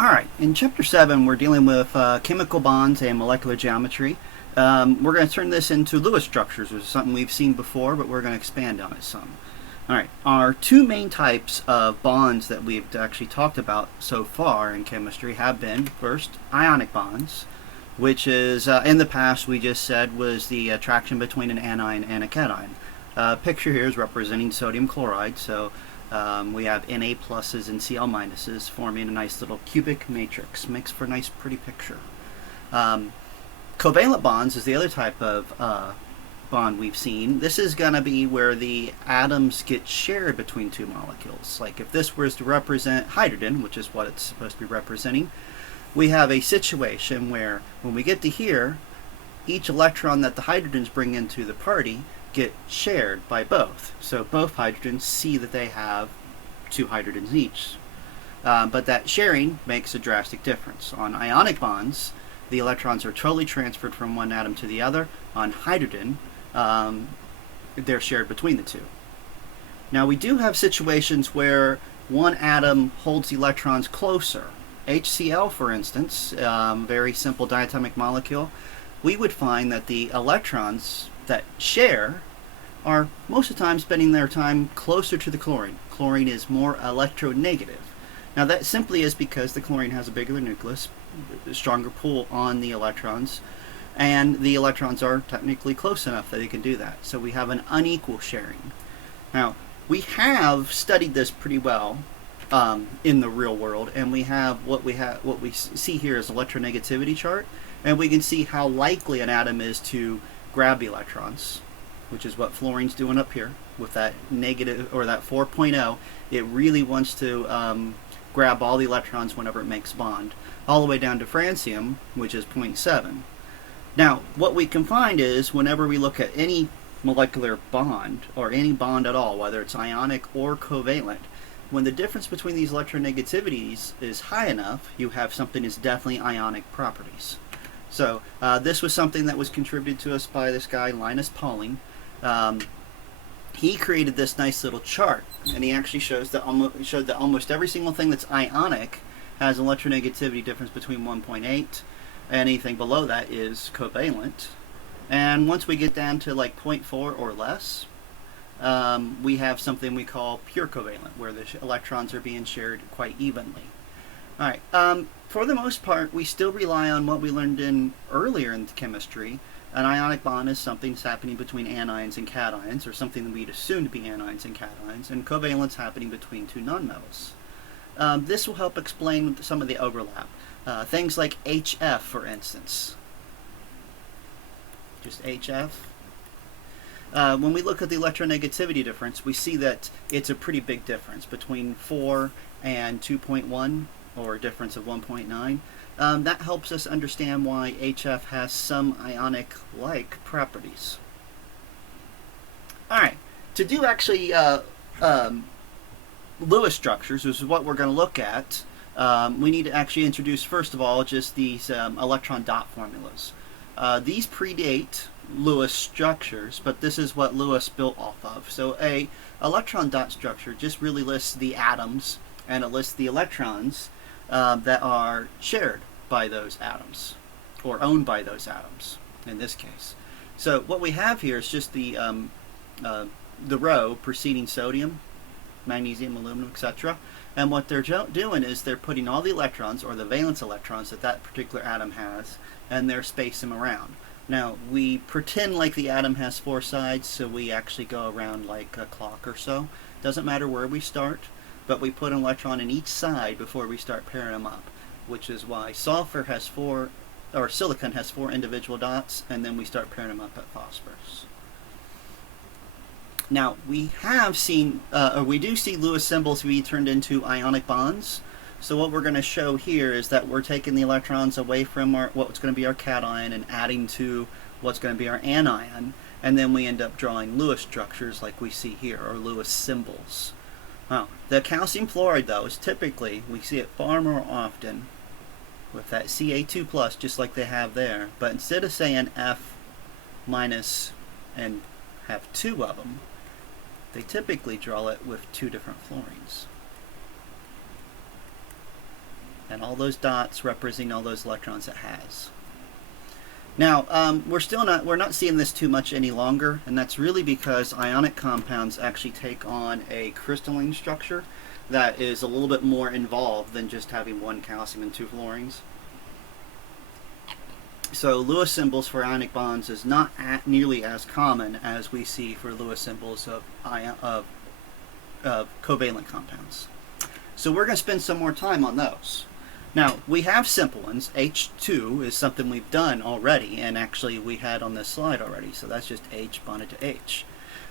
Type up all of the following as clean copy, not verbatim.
Alright, in Chapter 7 we're dealing with chemical bonds and molecular geometry. We're going to turn this into Lewis structures, which is something we've seen before, but we're going to expand on it some. Alright, our two main types of bonds that we've actually talked about so far in chemistry have been, first, ionic bonds, which is, in the past we just said, was the attraction between an anion and a cation. Picture here is representing sodium chloride, so we have Na pluses and Cl minuses forming a nice little cubic matrix. Makes for a nice pretty picture. Covalent bonds is the other type of bond we've seen. This is going to be where the atoms get shared between two molecules. Like if this was to represent hydrogen, which is what it's supposed to be representing, we have a situation where when we get to here, each electron that the hydrogens bring into the party get shared by both. So both hydrogens see that they have two hydrogens each. But that sharing makes a drastic difference. On ionic bonds, the electrons are totally transferred from one atom to the other. On hydrogen, they're shared between the two. Now we do have situations where one atom holds the electrons closer. HCl, for instance, very simple diatomic molecule, we would find that the electrons that share are most of the time spending their time closer to the chlorine. Chlorine is more electronegative. Now that simply is because the chlorine has a bigger nucleus, a stronger pull on the electrons, and the electrons are technically close enough that they can do that. So we have an unequal sharing. Now we have studied this pretty well in the real world, and we have what we see here is electronegativity chart, and we can see how likely an atom is to grab the electrons, which is what fluorine's doing up here with that negative, or that 4.0. It really wants to grab all the electrons whenever it makes bond, all the way down to francium, which is 0.7. Now what we can find is whenever we look at any molecular bond, or any bond at all, whether it's ionic or covalent, when the difference between these electronegativities is high enough, you have something that's definitely ionic properties. So this was something that was contributed to us by this guy, Linus Pauling. He created this nice little chart, and he actually showed that almost every single thing that's ionic has an electronegativity difference between 1.8. Anything below that is covalent. And once we get down to like 0.4 or less, we have something we call pure covalent, where the electrons are being shared quite evenly. Alright, for the most part, we still rely on what we learned earlier in chemistry. An ionic bond is something that's happening between anions and cations, or something that we'd assume to be anions and cations, and covalent's happening between two nonmetals. This will help explain some of the overlap. Things like HF, for instance. Just HF. When we look at the electronegativity difference, we see that it's a pretty big difference between 4 and 2.1, or a difference of 1.9. That helps us understand why HF has some ionic-like properties. Alright, to do actually Lewis structures, which is what we're going to look at, we need to actually introduce, first of all, just these electron dot formulas. These predate Lewis structures, but this is what Lewis built off of. So a electron dot structure just really lists the atoms, and it lists the electrons that are shared by those atoms, or owned by those atoms in this case. So what we have here is just the row preceding sodium, magnesium, aluminum, etc. And what they're doing is they're putting all the electrons, or the valence electrons that that particular atom has, and they're spacing them around. Now we pretend like the atom has 4 sides, so we actually go around like a clock or so. Doesn't matter where we start, but we put an electron in each side before we start pairing them up, which is why sulfur has 4, or silicon has 4 individual dots, and then we start pairing them up at phosphorus. Now we have seen, or we do see Lewis symbols be turned into ionic bonds. So what we're going to show here is that we're taking the electrons away from what's going to be our cation and adding to what's going to be our anion, and then we end up drawing Lewis structures like we see here, or Lewis symbols. Now, the calcium fluoride, though, is typically, we see it far more often with that Ca2+, just like they have there, but instead of saying F minus and have 2 of them, they typically draw it with 2 different fluorines. and all those dots representing all those electrons it has. Now, we're not seeing this too much any longer, and that's really because ionic compounds actually take on a crystalline structure that is a little bit more involved than just having one calcium and two fluorines. So Lewis symbols for ionic bonds is not nearly as common as we see for Lewis symbols of covalent compounds. So we're going to spend some more time on those. Now, we have simple ones. H2 is something we've done already, and actually we had on this slide already, so that's just H bonded to H.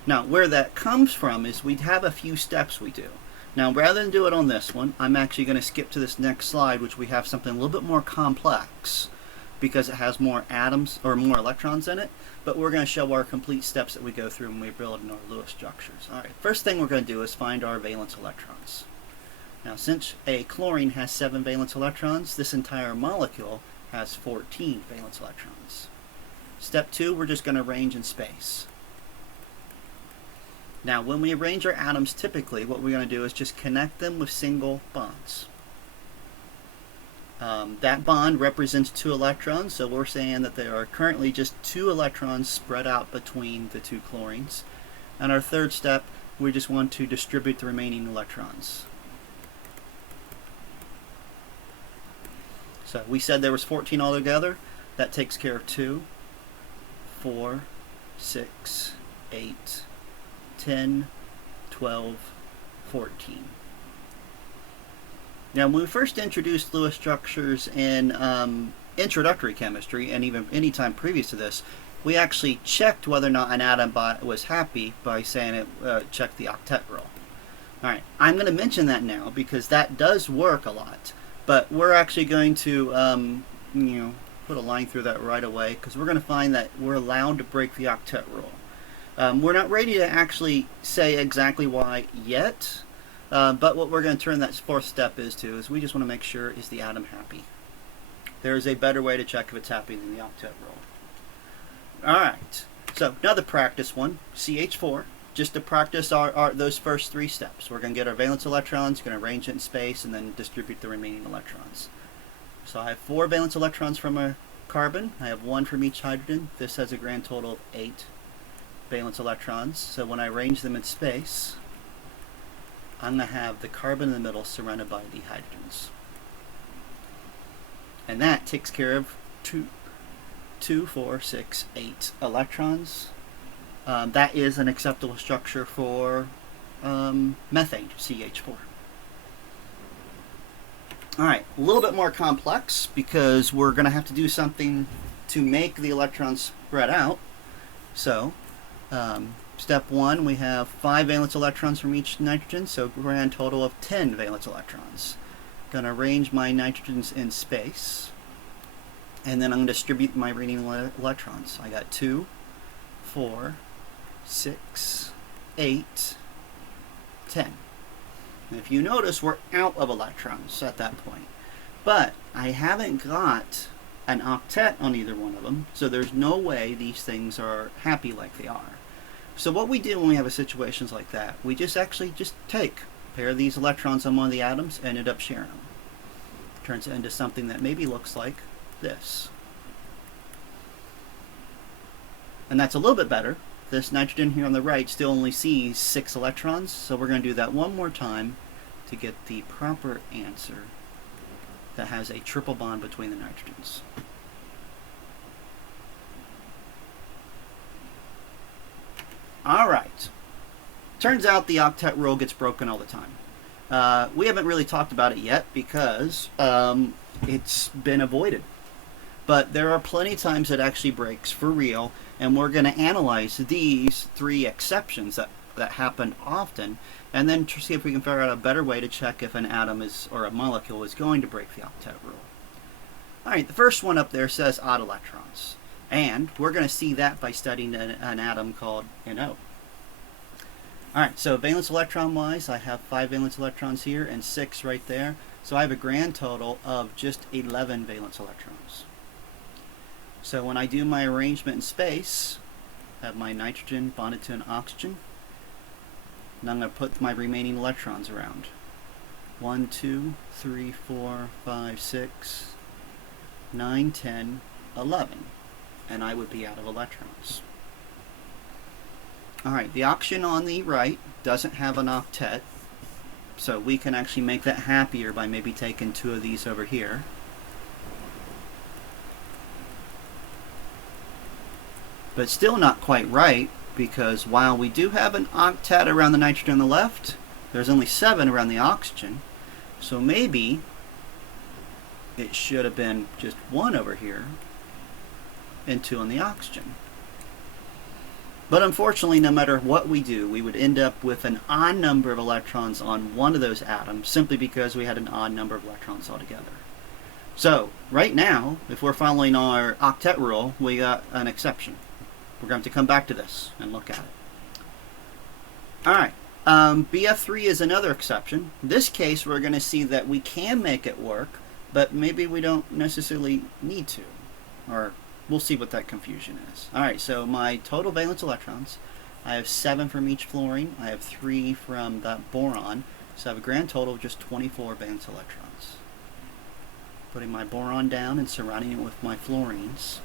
Now, where that comes from is we have a few steps we do. Now, rather than do it on this one, I'm actually going to skip to this next slide, which we have something a little bit more complex, because it has more atoms, or more electrons in it, but we're going to show our complete steps that we go through when we build in our Lewis structures. Alright, first thing we're going to do is find our valence electrons. Now, since a chlorine has 7 valence electrons, this entire molecule has 14 valence electrons. Step 2, we're just going to arrange in space. Now, when we arrange our atoms, typically what we're going to do is just connect them with single bonds. That bond represents 2 electrons, so we're saying that there are currently just 2 electrons spread out between the 2 chlorines. And our third step, we just want to distribute the remaining electrons. So we said there was 14 altogether. That takes care of 2, 4, 6, 8, 10, 12, 14. Now, when we first introduced Lewis structures in introductory chemistry, and even any time previous to this, we actually checked whether or not an atom was happy by saying it checked the octet rule. Alright, I'm going to mention that now because that does work a lot. But we're actually going to put a line through that right away, because we're going to find that we're allowed to break the octet rule. We're not ready to actually say exactly why yet, but what we're going to turn that fourth step is we just want to make sure, is the atom happy? There is a better way to check if it's happy than the octet rule. Alright, so another practice one, CH4. Just to practice those first 3 steps. We're going to get our valence electrons, going to arrange it in space, and then distribute the remaining electrons. So I have 4 valence electrons from a carbon. I have 1 from each hydrogen. This has a grand total of 8 valence electrons. So when I arrange them in space, I'm going to have the carbon in the middle surrounded by the hydrogens. And that takes care of 2, 4, 6, 8 electrons. That is an acceptable structure for methane, CH4. Alright, a little bit more complex because we're going to have to do something to make the electrons spread out. So, step 1, we have 5 valence electrons from each nitrogen, so a grand total of 10 valence electrons. Going to arrange my nitrogens in space, and then I'm going to distribute my remaining electrons. I got 2, 4, 6, 8, 10. And if you notice, we're out of electrons at that point. But I haven't got an octet on either one of them, so there's no way these things are happy like they are. So what we do when we have situations like that, we just take a pair of these electrons on one of the atoms and end up sharing them. Turns it into something that maybe looks like this. And that's a little bit better. This nitrogen here on the right still only sees 6 electrons, so we're going to do that one more time to get the proper answer that has a triple bond between the nitrogens. Alright. Turns out the octet rule gets broken all the time. We haven't really talked about it yet because it's been avoided. But there are plenty of times it actually breaks for real, and we're going to analyze these 3 exceptions that happen often, and then to see if we can figure out a better way to check if an atom or a molecule is going to break the octet rule. Alright, the first one up there says odd electrons, and we're going to see that by studying an atom called NO. Alright, so valence electron wise, I have 5 valence electrons here and 6 right there, so I have a grand total of just 11 valence electrons. So when I do my arrangement in space, I have my nitrogen bonded to an oxygen, and I'm going to put my remaining electrons around. 1, 2, 3, 4, 5, 6, 9, 10, 11. And I would be out of electrons. Alright, the oxygen on the right doesn't have an octet, so we can actually make that happier by maybe taking 2 of these over here. But still not quite right, because while we do have an octet around the nitrogen on the left, there's only 7 around the oxygen. So maybe it should have been just 1 over here and 2 on the oxygen. But unfortunately, no matter what we do, we would end up with an odd number of electrons on one of those atoms simply because we had an odd number of electrons altogether. So right now, if we're following our octet rule, we got an exception. We're going to come back to this and look at it. Alright, BF3 is another exception. In this case, we're going to see that we can make it work, but maybe we don't necessarily need to. Or we'll see what that confusion is. Alright, so my total valence electrons, I have 7 from each fluorine, I have 3 from that boron, so I have a grand total of just 24 valence electrons. Putting my boron down and surrounding it with my fluorines.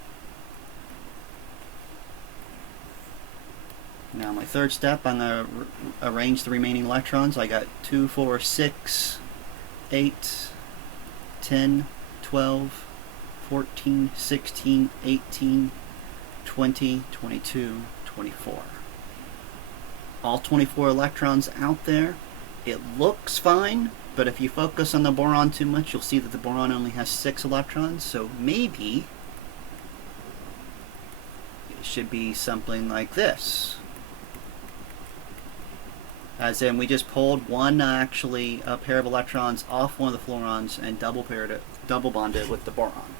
Now my third step, I'm going to arrange the remaining electrons. I got 2, 4, 6, 8, 10, 12, 14, 16, 18, 20, 22, 24. All 24 electrons out there. It looks fine, but if you focus on the boron too much, you'll see that the boron only has 6 electrons, so maybe it should be something like this. As in, we just pulled a pair of electrons off one of the fluorons and double bonded it with the boron.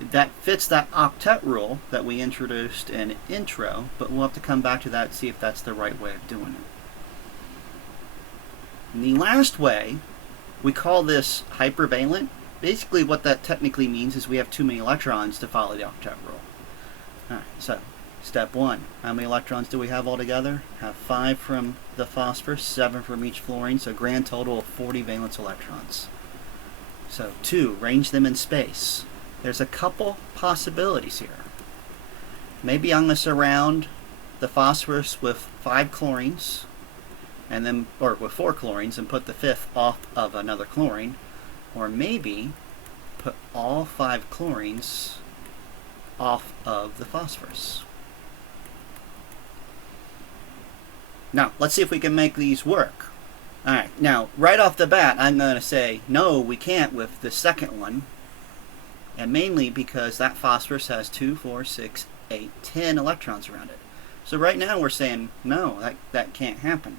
That fits that octet rule that we introduced in intro, but we'll have to come back to that and see if that's the right way of doing it. And the last way, we call this hypervalent. Basically what that technically means is we have too many electrons to follow the octet rule. Alright, so step 1. How many electrons do we have altogether? Have 5 from the phosphorus, 7 from each fluorine, so grand total of 40 valence electrons. So 2, range them in space. There's a couple possibilities here. Maybe I'm going to surround the phosphorus with 5 chlorines, and then, or with 4 chlorines, and put the 5th off of another chlorine, or maybe put all 5 chlorines off of the phosphorus. Now, let's see if we can make these work. Alright, now, right off the bat, I'm going to say, no, we can't with the second one. And mainly because that phosphorus has 2, 4, 6, 8, 10 electrons around it. So right now we're saying, no, that can't happen.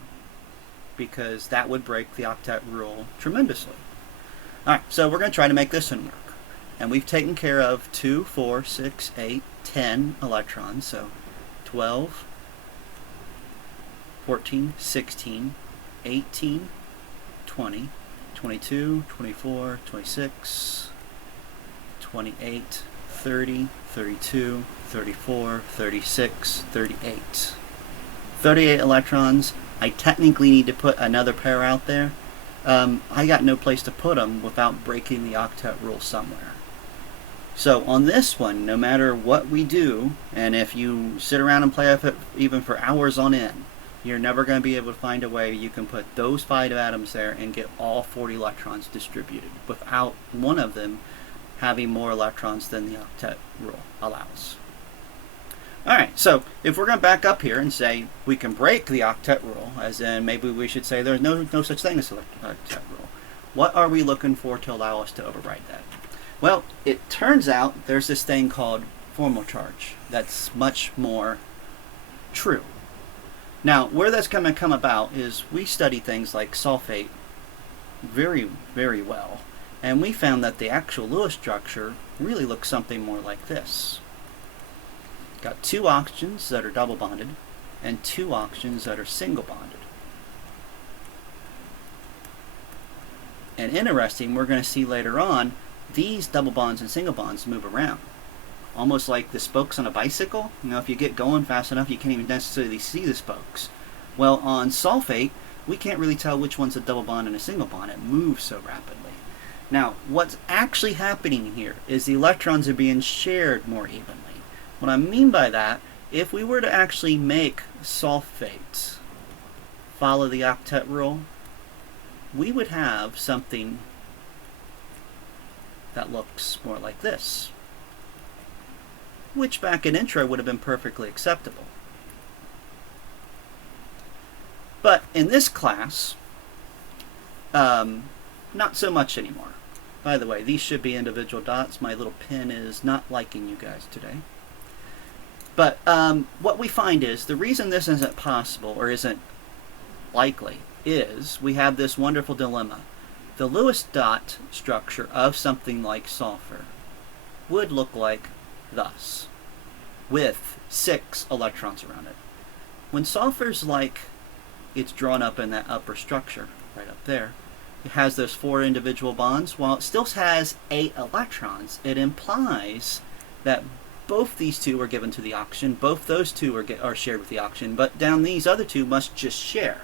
Because that would break the octet rule tremendously. Alright, so we're going to try to make this one work. And we've taken care of 2, 4, 6, 8, 10 electrons. So 12, 14, 16, 18, 20, 22, 24, 26, 28, 30, 32, 34, 36, 38. 38 electrons. I technically need to put another pair out there. I got no place to put them without breaking the octet rule somewhere. So on this one, no matter what we do, and if you sit around and play with it even for hours on end, you're never going to be able to find a way you can put those 5 atoms there and get all 40 electrons distributed without one of them having more electrons than the octet rule allows. Alright, so if we're going to back up here and say we can break the octet rule, as in maybe we should say there's no such thing as an octet rule, what are we looking for to allow us to override that? Well, it turns out there's this thing called formal charge that's much more true. Now, where that's going to come about is we study things like sulfate very, very well. And we found that the actual Lewis structure really looks something more like this. Got 2 oxygens that are double bonded and 2 oxygens that are single bonded. And interesting, we're going to see later on, these double bonds and single bonds move around. Almost like the spokes on a bicycle. You know, if you get going fast enough, you can't even necessarily see the spokes. Well, on sulfate, we can't really tell which one's a double bond and a single bond. It moves so rapidly. Now, what's actually happening here is the electrons are being shared more evenly. What I mean by that, if we were to actually make sulfates follow the octet rule, we would have something that looks more like this, which back in intro would have been perfectly acceptable. But in this class, not so much anymore. By the way, these should be individual dots. My little pen is not liking you guys today. But what we find is the reason this isn't possible or isn't likely is we have this wonderful dilemma. The Lewis dot structure of something like sulfur would look like thus, with 6 electrons around it. When sulfur's like it's drawn up in that upper structure, right up there, it has those 4 individual bonds. While it still has 8 electrons, it implies that both these 2 are given to the oxygen, both those 2 are shared with the oxygen, but down these other 2 must just share.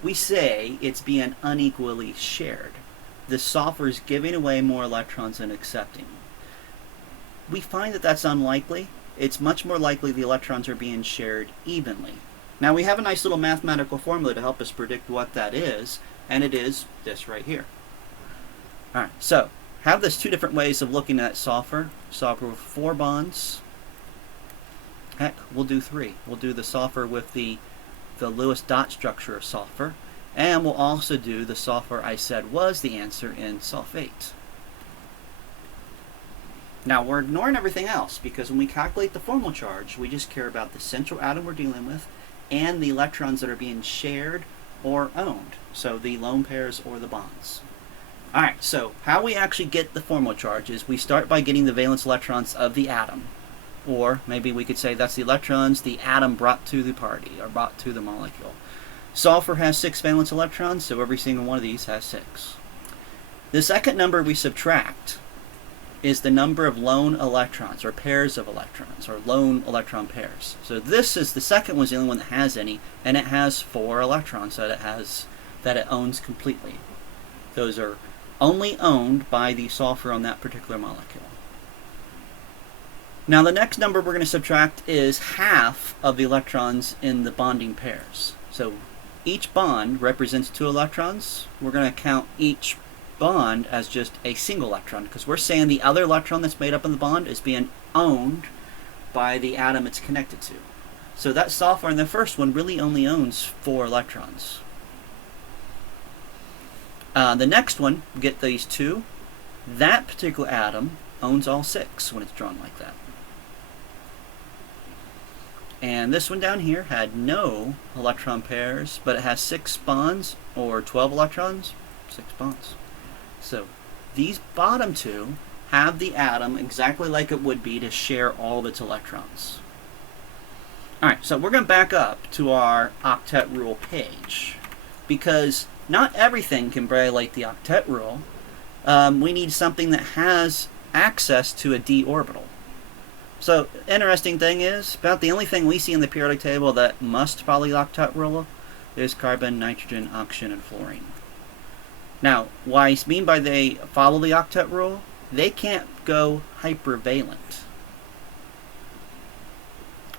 We say it's being unequally shared. The sulfur is giving away more electrons than accepting. We find that that's unlikely. It's much more likely the electrons are being shared evenly. Now we have a nice little mathematical formula to help us predict what that is, and it is this right here. Alright, so have this 2 different ways of looking at sulfur. Sulfur with 4 bonds. Heck, we'll do 3. We'll do the sulfur with the Lewis dot structure of sulfur, and we'll also do the sulfur I said was the answer in sulfate. Now we're ignoring everything else because when we calculate the formal charge, we just care about the central atom we're dealing with and the electrons that are being shared or owned, so the lone pairs or the bonds. Alright, so how we actually get the formal charge is we start by getting the valence electrons of the atom. Or maybe we could say that's the electrons the atom brought to the party, or brought to the molecule. Sulfur has 6 valence electrons, so every single one of these has 6. The second number we subtract is the number of lone electrons, or pairs of electrons, or lone electron pairs. So this is the second one's the only one that has any, and it has 4 electrons that it owns completely. Those are only owned by the sulfur on that particular molecule. Now the next number we're going to subtract is half of the electrons in the bonding pairs. So each bond represents 2 electrons. We're going to count each bond as just a single electron because we're saying the other electron that's made up in the bond is being owned by the atom it's connected to. So that sulfur in the first one really only owns 4 electrons. The next one, get these 2. That particular atom owns all 6 when it's drawn like that. And this one down here had no electron pairs, but it has 6 bonds, or 12 electrons, 6 bonds. So these bottom 2 have the atom exactly like it would be to share all of its electrons. Alright, so we're going to back up to our octet rule page, because not everything can violate the octet rule. We need something that has access to a d orbital. So, interesting thing is, about the only thing we see in the periodic table that must follow the octet rule is carbon, nitrogen, oxygen, and fluorine. Now, what I mean by they follow the octet rule, they can't go hypervalent.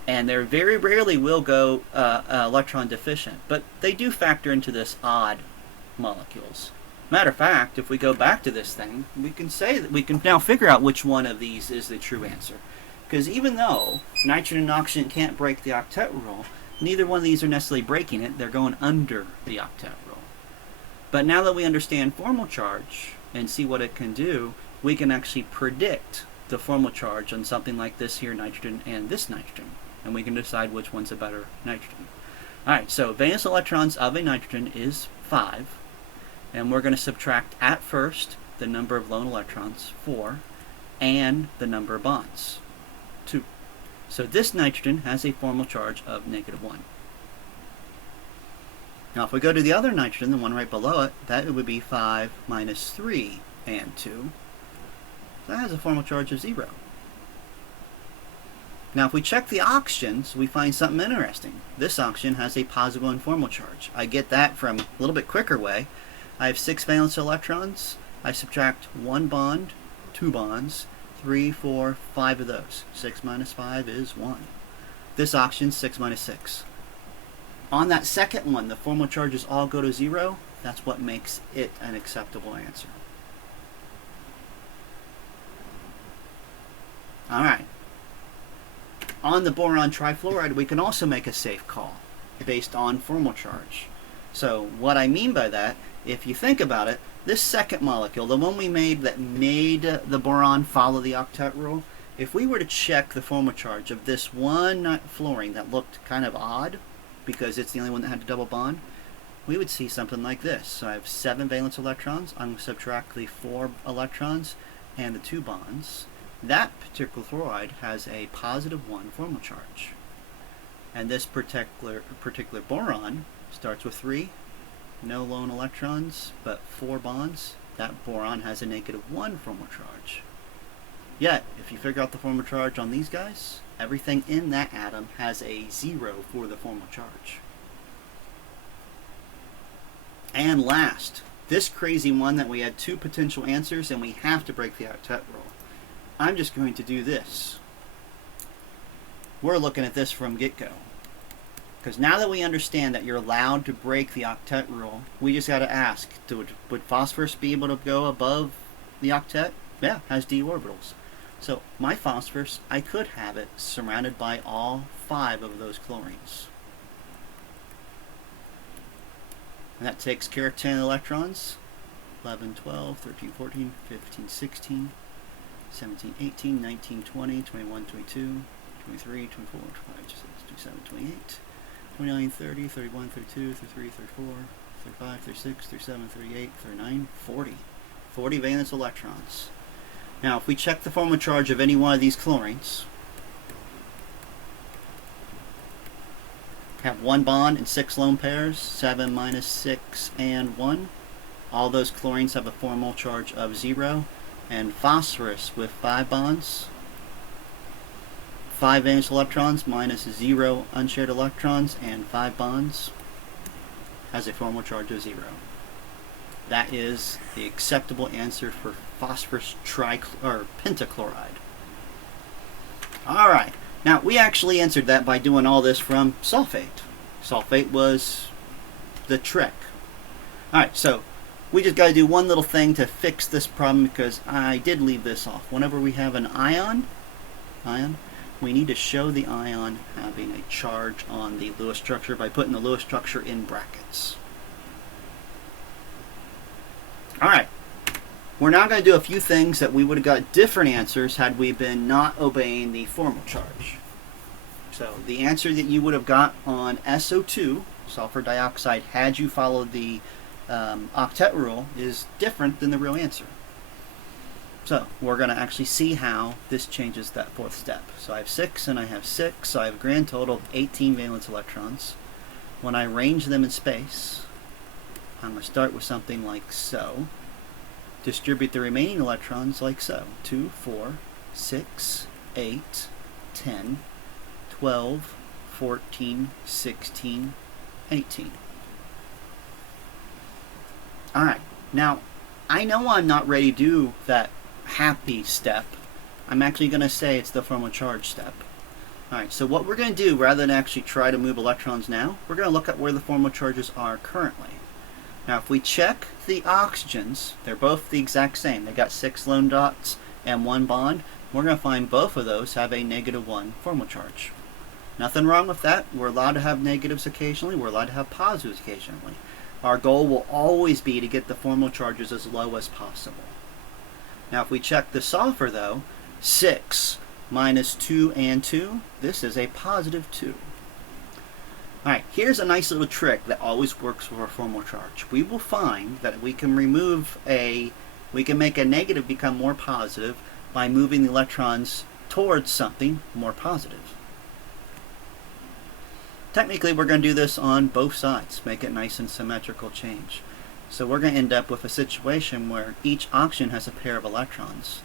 And they very rarely will go electron deficient, but they do factor into this odd molecules. Matter of fact, if we go back to this thing, we can say that we can now figure out which one of these is the true answer. Because even though nitrogen and oxygen can't break the octet rule, neither one of these are necessarily breaking it. They're going under the octet rule. But now that we understand formal charge and see what it can do, we can actually predict the formal charge on something like this here nitrogen and this nitrogen. And we can decide which one's a better nitrogen. Alright, so valence electrons of a nitrogen is 5. And we're going to subtract at first the number of lone electrons, 4, and the number of bonds, 2. So this nitrogen has a formal charge of -1. Now if we go to the other nitrogen, the one right below it, that would be 5 minus 3 and 2. So that has a formal charge of 0. Now if we check the oxygens, we find something interesting. This oxygen has a positive one formal charge. I get that from a little bit quicker way. I have 6 valence electrons. I subtract 1 bond, 2 bonds, 3, 4, 5 of those. 6 minus 5 is 1. This oxygen, 6 minus 6. On that second one, the formal charges all go to 0. That's what makes it an acceptable answer. Alright. On the boron trifluoride, we can also make a safe call based on formal charge. So what I mean by that, if you think about it, this second molecule, the one we made that made the boron follow the octet rule, if we were to check the formal charge of this one fluorine that looked kind of odd, because it's the only one that had a double bond, we would see something like this. So I have 7 valence electrons. I'm going to subtract the 4 electrons and the 2 bonds. That particular fluoride has a positive 1 formal charge. And this particular boron starts with 3, no lone electrons, but 4 bonds. That boron has a negative 1 formal charge. Yet, if you figure out the formal charge on these guys, everything in that atom has a 0 for the formal charge. And last, this crazy one that we had 2 potential answers and we have to break the octet rule. I'm just going to do this. We're looking at this from get-go. Because now that we understand that you're allowed to break the octet rule, we just got to ask, would phosphorus be able to go above the octet? Yeah, has d orbitals. So my phosphorus, I could have it surrounded by all 5 of those chlorines. And that takes care of 10 electrons. 11, 12, 13, 14, 15, 16, 17, 18, 19, 20, 21, 22, 23, 24, 25, 26, 27, 28, 29, 30, 31, 32, 33, 34, 35, 36, 37, 38, 39, 40. 40 valence electrons. Now, if we check the formal charge of any one of these chlorines, have 1 bond and 6 lone pairs, 7 minus 6 and 1. All those chlorines have a formal charge of 0. And phosphorus with 5 bonds, 5 valence electrons minus 0 unshared electrons and 5 bonds, has a formal charge of 0. That is the acceptable answer for phosphorus pentachloride. Alright, now we actually answered that by doing all this from sulfate. Sulfate was the trick. Alright, so we just got to do one little thing to fix this problem because I did leave this off. Whenever we have an ion, we need to show the ion having a charge on the Lewis structure by putting the Lewis structure in brackets. Alright, we're now going to do a few things that we would have got different answers had we been not obeying the formal charge. So the answer that you would have got on SO2, sulfur dioxide, had you followed the octet rule, is different than the real answer. So we're going to actually see how this changes that 4th step. So I have 6 and I have 6, so I have a grand total of 18 valence electrons. When I arrange them in space, I'm going to start with something like so. Distribute the remaining electrons like so. 2, 4, 6, 8, 10, 12, 14, 16, 18. Alright, now I know I'm not ready to do that happy step. I'm actually going to say it's the formal charge step. Alright, so what we're going to do, rather than actually try to move electrons now, we're going to look at where the formal charges are currently. Now if we check the oxygens, they're both the exact same. They got 6 lone dots and 1 bond. We're going to find both of those have a negative 1 formal charge. Nothing wrong with that. We're allowed to have negatives occasionally. We're allowed to have positives occasionally. Our goal will always be to get the formal charges as low as possible. Now if we check the sulfur though, 6 minus 2 and 2, this is a positive 2. Alright, here's a nice little trick that always works for a formal charge. We will find that we can make a negative become more positive by moving the electrons towards something more positive. Technically, we're going to do this on both sides, make it nice and symmetrical change. So we're going to end up with a situation where each oxygen has a pair of electrons.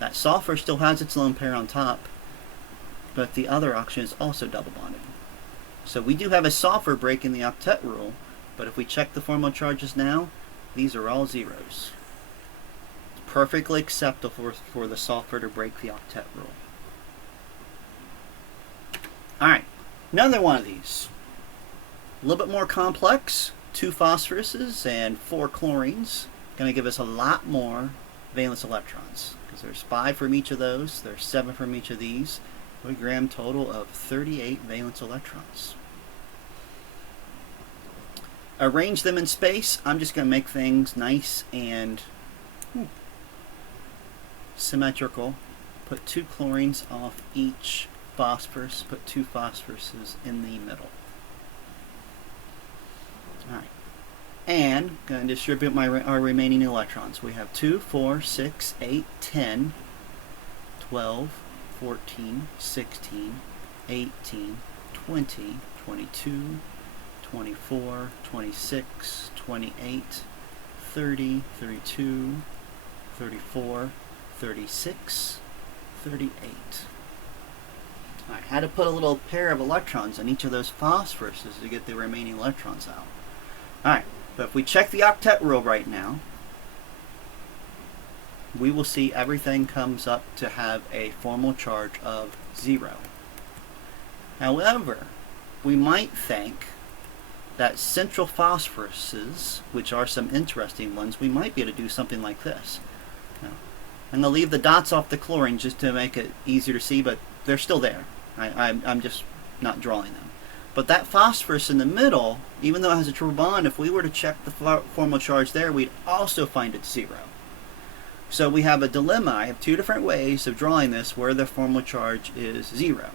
That sulfur still has its lone pair on top, but the other oxygen is also double bonded. So we do have a sulfur breaking the octet rule, but if we check the formal charges now, these are all zeros. It's perfectly acceptable for the sulfur to break the octet rule. Alright, another one of these. A little bit more complex. 2 phosphoruses and 4 chlorines. Going to give us a lot more valence electrons, because there's 5 from each of those, there's 7 from each of these. We grand total of 38 valence electrons. Arrange them in space. I'm just going to make things nice and symmetrical. Put 2 chlorines off each phosphorus. Put 2 phosphoruses in the middle. Alright. And going to distribute our remaining electrons. We have 2, 4, 6, 8, 10, 12, 14, 16, 18, 20, 22, 24, 26, 28, 30, 32, 34, 36, 38. I had to put a little pair of electrons on each of those phosphoruses to get the remaining electrons out. Alright, but if we check the octet rule right now, we will see everything comes up to have a formal charge of 0. However, we might think that central phosphoruses, which are some interesting ones, we might be able to do something like this. Now, I'm going to leave the dots off the chlorine just to make it easier to see, but they're still there. I'm just not drawing them. But that phosphorus in the middle, even though it has a triple bond, if we were to check the formal charge there, we'd also find it 0. So we have a dilemma. I have 2 different ways of drawing this where the formal charge is 0.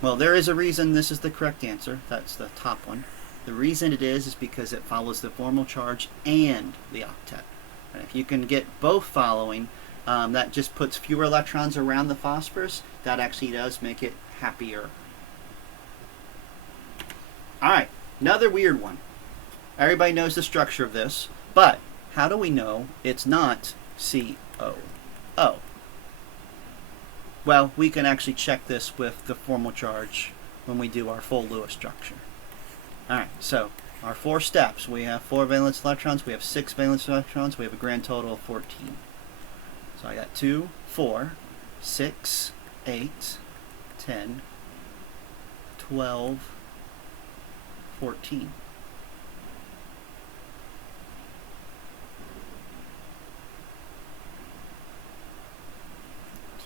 Well, there is a reason this is the correct answer. That's the top one. The reason it is because it follows the formal charge and the octet. And if you can get both following, that just puts fewer electrons around the phosphorus. That actually does make it happier. Alright, another weird one. Everybody knows the structure of this, but how do we know it's not COO? Well, we can actually check this with the formal charge when we do our full Lewis structure. Alright, so our 4 steps. We have 4 valence electrons, we have 6 valence electrons, we have a grand total of 14. So I got 2, 4, 6, 8, 10, 12, 14.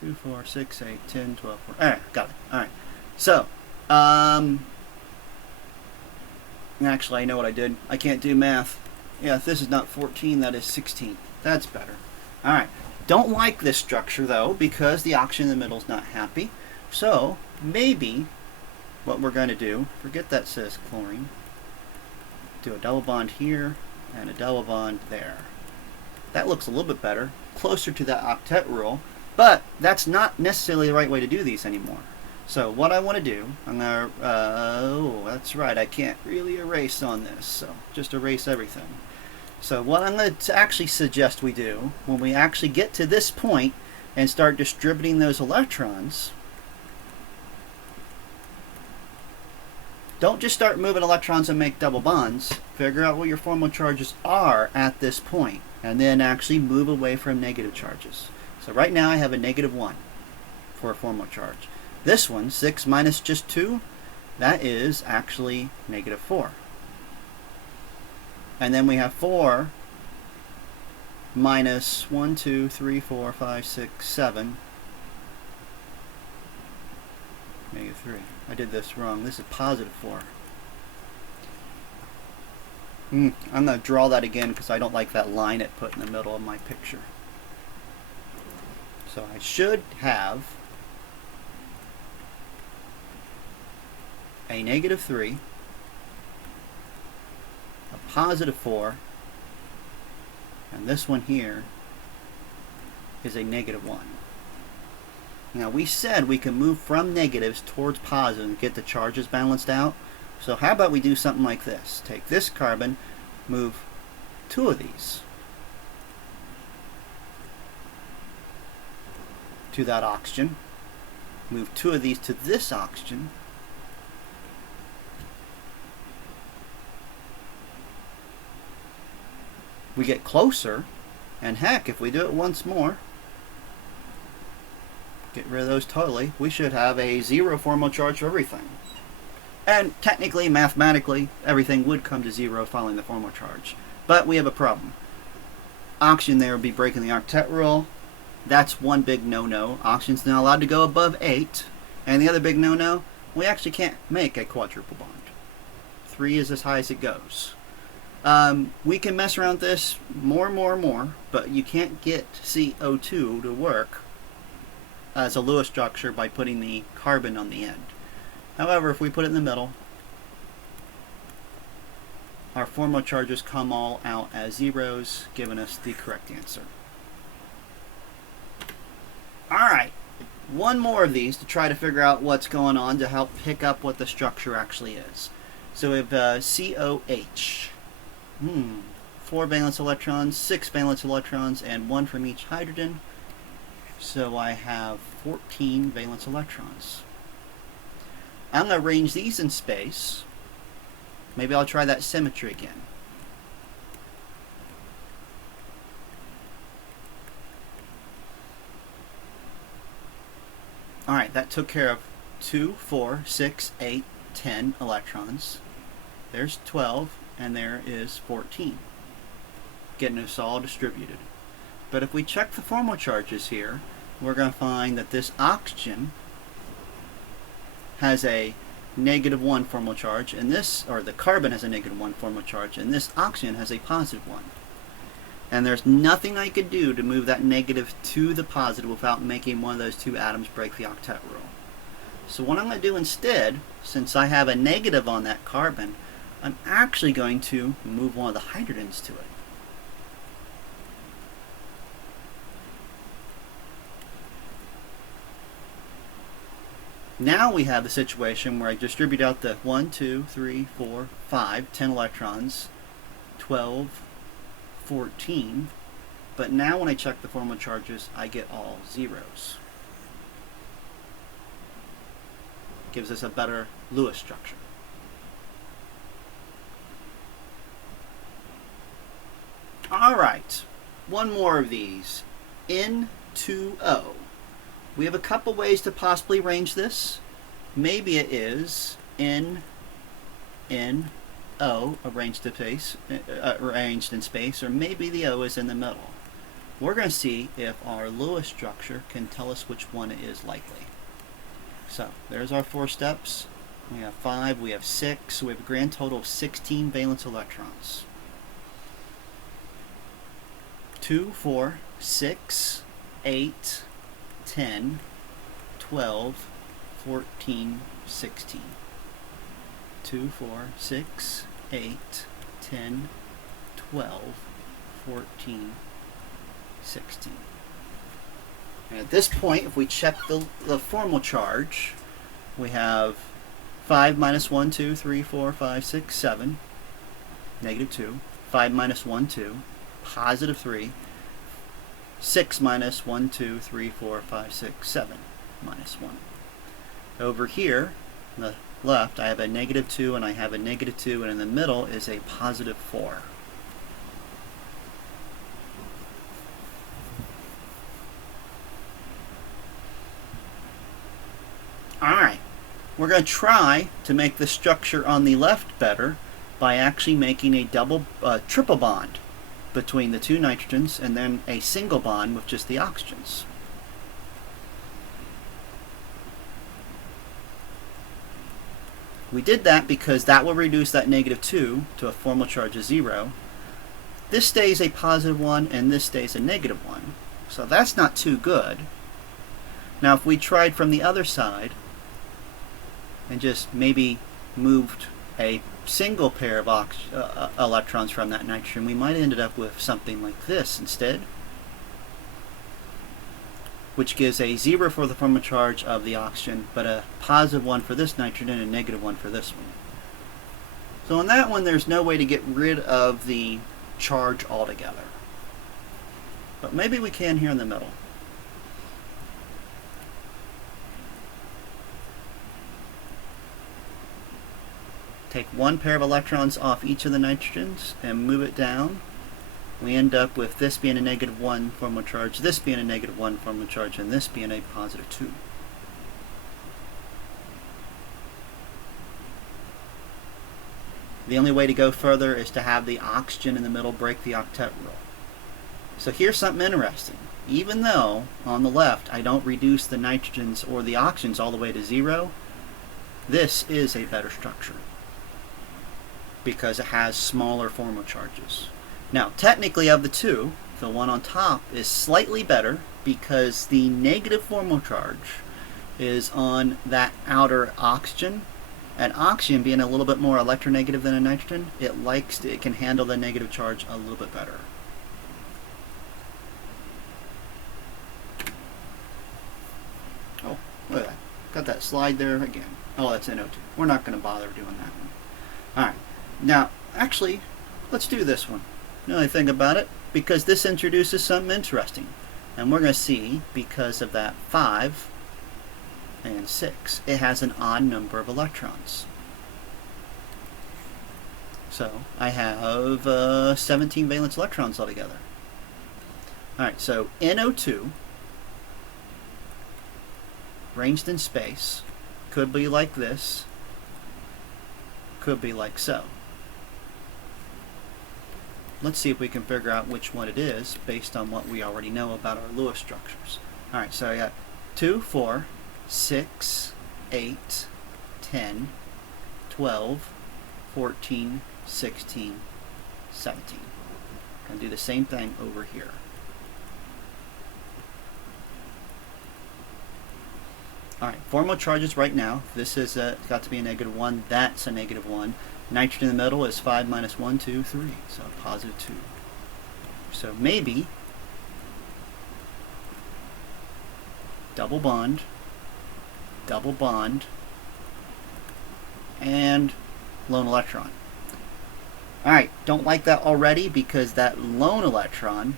Two, 4, 6, 8, 10, 12, 14. Alright, got it. Alright. So, actually, I know what I did. I can't do math. Yeah, if this is not 14, that is 16. That's better. Alright. Don't like this structure, though, because the oxygen in the middle is not happy. So, maybe what we're going to do, forget that says chlorine, do a double bond here and a double bond there. That looks a little bit better, closer to that octet rule, but that's not necessarily the right way to do these anymore. So what I want to do, I'm going to, oh, that's right, I can't really erase on this, so just erase everything. So what I'm going to actually suggest we do, when we actually get to this point and start distributing those electrons, don't just start moving electrons and make double bonds. Figure out what your formal charges are at this point, and then actually move away from negative charges. So right now I have a -1 for a formal charge. This one, 6 minus just 2, that is actually -4. And then we have 4 minus 1, 2, 3, 4, 5, 6, 7. -3. I did this wrong. This is +4. I'm going to draw that again because I don't like that line it put in the middle of my picture. So I should have a -3, a +4, and this one here is a -1. Now we said we can move from negatives towards positive and get the charges balanced out. So how about we do something like this? Take this carbon, move 2 of these to that oxygen, Move 2 of these to this oxygen. We get closer, and heck, if we do it once more, get rid of those totally, we should have a 0 formal charge for everything. And technically, mathematically, everything would come to 0 following the formal charge. But we have a problem. Oxygen there would be breaking the octet rule. That's one big no-no. Oxygen's not allowed to go above 8. And the other big no-no, we actually can't make a quadruple bond. 3 is as high as it goes. We can mess around with this more, but you can't get CO2 to work as a Lewis structure by putting the carbon on the end. However, if we put it in the middle, our formal charges come all out as zeros, giving us the correct answer. Alright, one more of these to try to figure out what's going on to help pick up what the structure actually is. So we have COH. 4 valence electrons, 6 valence electrons, and 1 from each hydrogen. So I have 14 valence electrons. I'm going to arrange these in space. Maybe I'll try that symmetry again. Alright, that took care of 2, 4, 6, 8, 10 electrons. There's 12, and there is 14. Getting us all distributed. But if we check the formal charges here, we're going to find that this oxygen has a -1 formal charge, and this, or the carbon has a -1 formal charge, and this oxygen has a +1. And there's nothing I could do to move that negative to the positive without making one of those two atoms break the octet rule. So what I'm going to do instead, since I have a negative on that carbon, I'm actually going to move one of the hydrogens to it. Now we have the situation where I distribute out the 1, 2, 3, 4, 5, 10 electrons, 12, 14, but now when I check the formal charges, I get all zeros. Gives us a better Lewis structure. Alright, one more of these. N2O. We have a couple ways to possibly arrange this. Maybe it is N, O arranged in space, or maybe the O is in the middle. We're going to see if our Lewis structure can tell us which one it is likely. So there's our 4 steps. We have 5, we have 6, so we have a grand total of 16 valence electrons. 2, 4, 6, 8, 10, 12, 14, 16. 2, 4, 6, 8, 10, 12, 14, 16. And at this point, if we check the formal charge, we have 5 minus 1, 2, 3, 4, 5, 6, 7, -2. 5 minus 1, 2, +3. 6 minus 1, 2, 3, 4, 5, 6, 7, -1. Over here, on the left, I have a -2 and I have a -2, and in the middle is a +4. Alright, we're going to try to make the structure on the left better by actually making a triple bond between the 2 nitrogens and then a single bond with just the oxygens. We did that because that will reduce that -2 to a formal charge of 0. This stays a +1 and this stays a -1. So that's not too good. Now if we tried from the other side and just maybe moved a single pair of electrons from that nitrogen, we might have ended up with something like this instead, which gives a 0 for the formal charge of the oxygen, but a +1 for this nitrogen and a -1 for this one. So on that one, there's no way to get rid of the charge altogether. But maybe we can here in the middle. take one pair of electrons off each of the nitrogens and move it down, we end up with this being a -1 formal charge, this being a -1 formal charge, and this being a +2. The only way to go further is to have the oxygen in the middle break the octet rule. So here's something interesting. Even though on the left I don't reduce the nitrogens or the oxygens all the way to 0, this is a better structure because it has smaller formal charges. Now technically of the two, the one on top is slightly better because the negative formal charge is on that outer oxygen, and oxygen being a little bit more electronegative than a nitrogen, it can handle the negative charge a little bit better. Oh, look at that. Got that slide there again. Oh, that's NO2. We're not going to bother doing that one. Alright, now actually, let's do this one. Now I think about it, because this introduces something interesting. And we're going to see, because of that 5 and 6, it has an odd number of electrons. So I have 17 valence electrons altogether. Alright, so NO2, ranged in space, could be like this, could be like so. Let's see if we can figure out which one it is based on what we already know about our Lewis structures. Alright, so I got 2, 4, 6, 8, 10, 12, 14, 16, 17. I'm going to do the same thing over here. Alright, formal charges right now. This is got to be a -1. That's a -1. Nitrogen in the middle is 5 minus 1, 2, 3. So +2. So maybe double bond, and lone electron. Alright, don't like that already because that lone electron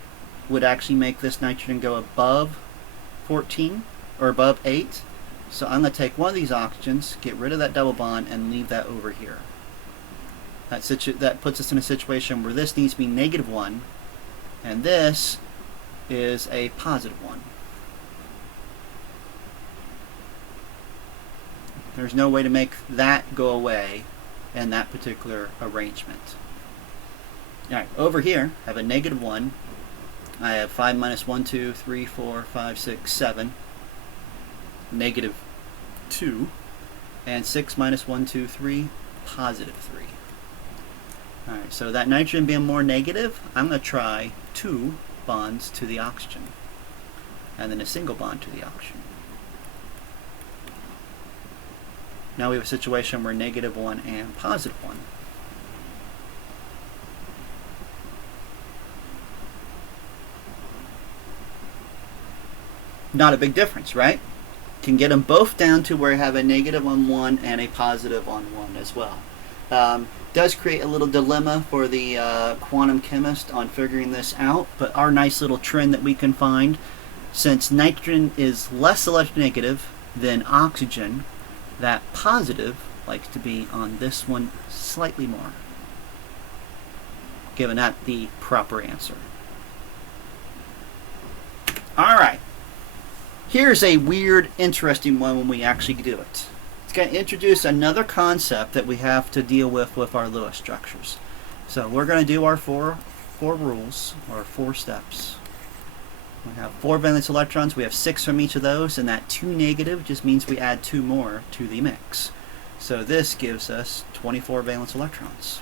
would actually make this nitrogen go above 14 or above 8. So I'm going to take one of these oxygens, get rid of that double bond, and leave that over here. That puts us in a situation where this needs to be -1, and this is a +1. There's no way to make that go away in that particular arrangement. Alright, over here, I have a -1. I have 5 minus 1, 2, 3, 4, 5, 6, 7. -2. And 6 minus 1, 2, 3, +3. Alright, so that nitrogen being more negative, I'm going to try 2 bonds to the oxygen. And then a single bond to the oxygen. Now we have a situation where -1 and +1. Not a big difference, right? Can get them both down to where I have a negative on one and a positive on one as well. Does create a little dilemma for the quantum chemist on figuring this out, but our nice little trend that we can find, since nitrogen is less electronegative than oxygen, that positive likes to be on this one slightly more, giving that the proper answer. Alright, here's a weird, interesting one when we actually do it. It's going to introduce another concept that we have to deal with our Lewis structures. So we're going to do our four rules, or 4 steps. We have 4 valence electrons. We have 6 from each of those, and that 2 negative just means we add 2 more to the mix. So this gives us 24 valence electrons.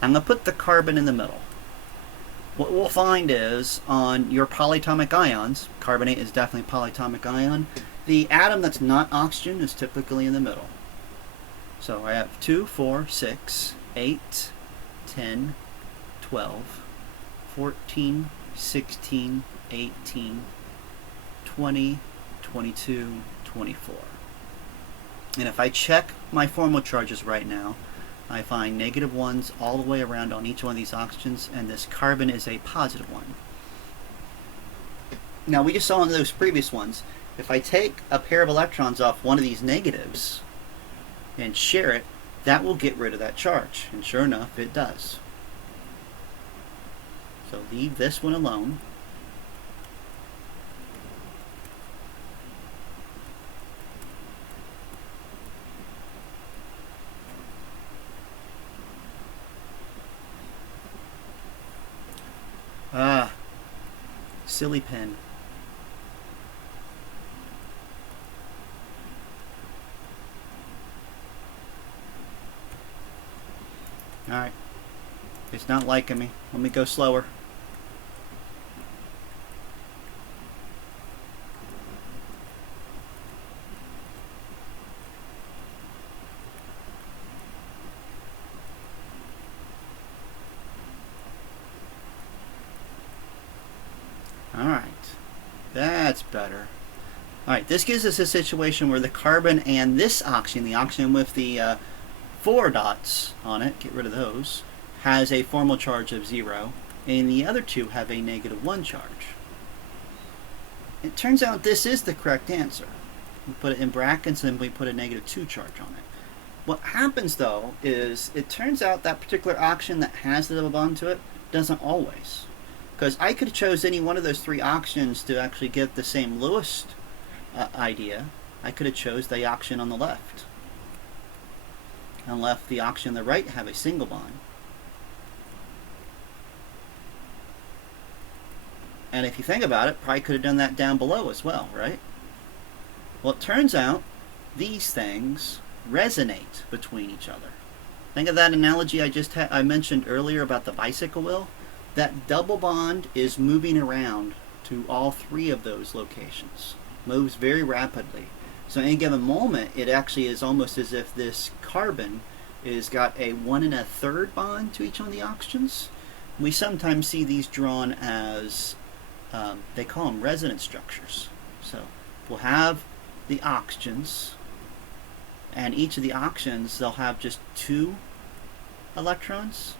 I'm going to put the carbon in the middle. What we'll find is on your polyatomic ions, carbonate is definitely a polyatomic ion, the atom that's not oxygen is typically in the middle. So I have 2, 4, 6, 8, 10, 12, 14, 16, 18, 20, 22, 24. And if I check my formal charges right now, I find -1s all the way around on each one of these oxygens, and this carbon is a +1. Now we just saw in those previous ones, if I take a pair of electrons off one of these negatives and share it, that will get rid of that charge. And sure enough, it does. So leave this one alone. Ah, silly pen. Alright. It's not liking me. Let me go slower. Alright. That's better. Alright, this gives us a situation where the carbon and this oxygen, the oxygen with the 4 dots on it, get rid of those, has a formal charge of 0, and the other two have a -1 charge. It turns out this is the correct answer. We put it in brackets and we put a -2 charge on it. What happens though is it turns out that particular oxygen that has the double bond to it doesn't always. Because I could have chose any one of those 3 oxygens to actually get the same Lewis idea. I could have chose the oxygen on the left and left the oxygen on the right have a single bond. And if you think about it, probably could have done that down below as well, right? Well, it turns out these things resonate between each other. Think of that analogy I mentioned earlier about the bicycle wheel. That double bond is moving around to all 3 of those locations. Moves very rapidly. So at any given moment, it actually is almost as if this carbon is got a 1 1/3 bond to each one of the oxygens. We sometimes see these drawn as, they call them resonance structures. So we'll have the oxygens, and each of the oxygens, they'll have just 2 electrons.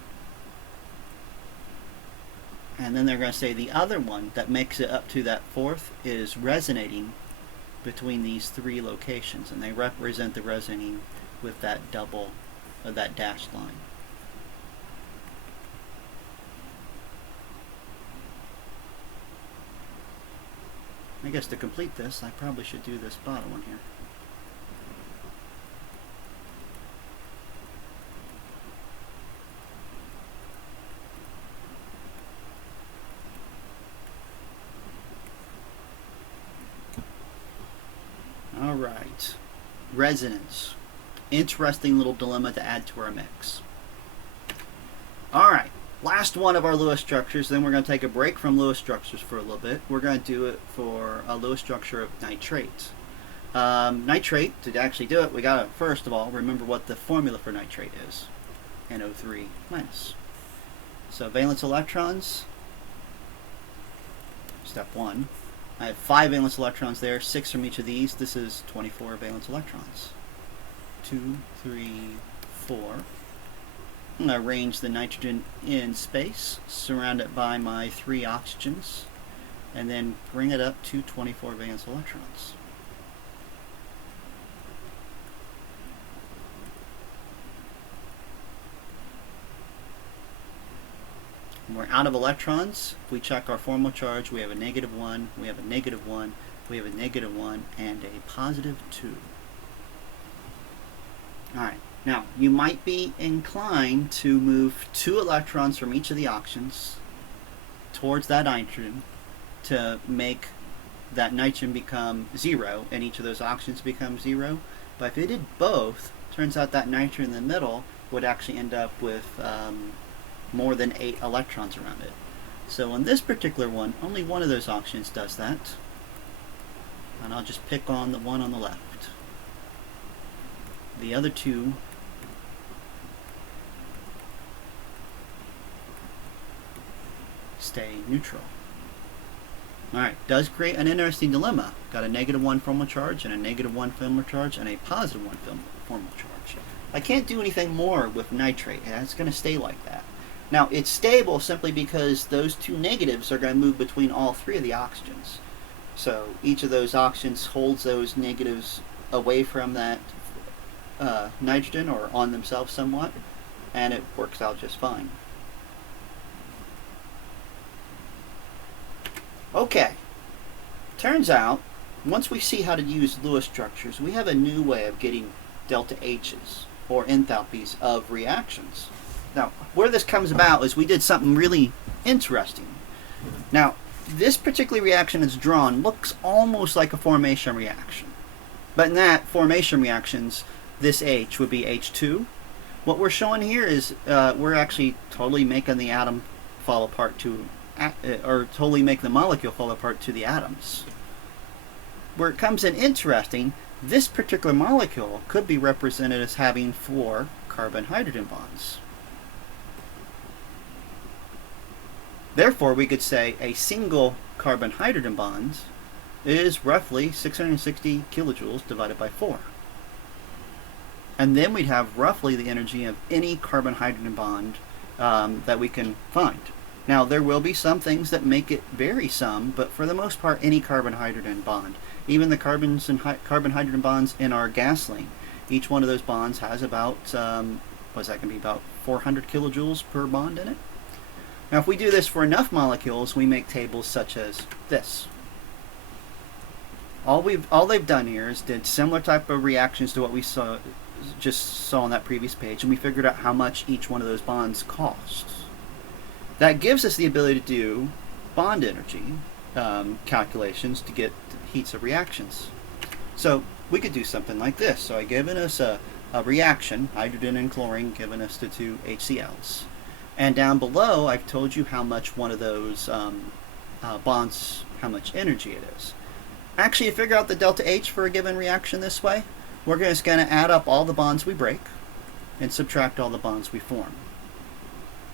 And then they're going to say the other one that makes it up to that 4th is resonating between these 3 locations, and they represent the resonating with that double, or that dashed line. I guess to complete this, I probably should do this bottom one here. Alright, resonance. Interesting little dilemma to add to our mix. Alright, last one of our Lewis structures, then we're going to take a break from Lewis structures for a little bit. We're going to do it for a Lewis structure of nitrate. Nitrate, to actually do it, we got to first of all remember what the formula for nitrate is. NO3 minus. So valence electrons, step 1. I have 5 valence electrons there, 6 from each of these. This is 24 valence electrons. 2, 3, 4. I'm going to arrange the nitrogen in space, surround it by my 3 oxygens, and then bring it up to 24 valence electrons. When we're out of electrons, if we check our formal charge, we have a -1, we have a -1, we have a -1, and a +2. Alright, now you might be inclined to move 2 electrons from each of the oxygens towards that nitrogen to make that nitrogen become 0 and each of those oxygens become 0. But if it did both, turns out that nitrogen in the middle would actually end up with more than 8 electrons around it. So on this particular one, only one of those oxygens does that. And I'll just pick on the one on the left. The other 2 stay neutral. Alright, does create an interesting dilemma. Got a -1 formal charge and a -1 formal charge and a +1 formal charge. I can't do anything more with nitrate. It's going to stay like that. Now, it's stable simply because those 2 negatives are going to move between all 3 of the oxygens. So each of those oxygens holds those negatives away from that nitrogen or on themselves somewhat, and it works out just fine. Okay, turns out once we see how to use Lewis structures, we have a new way of getting delta H's, or enthalpies of reactions. Now, where this comes about is we did something really interesting. Now, this particular reaction that's drawn looks almost like a formation reaction. But in that formation reactions, this H would be H2. What we're showing here is we're actually totally making the atom fall apart to, or totally make the molecule fall apart to the atoms. Where it comes in interesting, this particular molecule could be represented as having 4 carbon-hydrogen bonds. Therefore, we could say a single carbon-hydrogen bond is roughly 660 kilojoules divided by 4. And then we'd have roughly the energy of any carbon-hydrogen bond that we can find. Now, there will be some things that make it vary some, but for the most part, any carbon-hydrogen bond, even the carbon-hydrogen bonds in our gasoline, each one of those bonds has about, what's that going to be, about 400 kilojoules per bond in it. Now, if we do this for enough molecules, we make tables such as this. All they've done here is did similar type of reactions to what we just saw on that previous page, and we figured out how much each one of those bonds costs. That gives us the ability to do bond energy calculations to get heats of reactions. So we could do something like this. So I've given us a reaction, hydrogen and chlorine, given us the 2 HCl's. And down below, I've told you how much one of those bonds, how much energy it is. Actually, to figure out the delta H for a given reaction this way, we're just going to add up all the bonds we break and subtract all the bonds we form.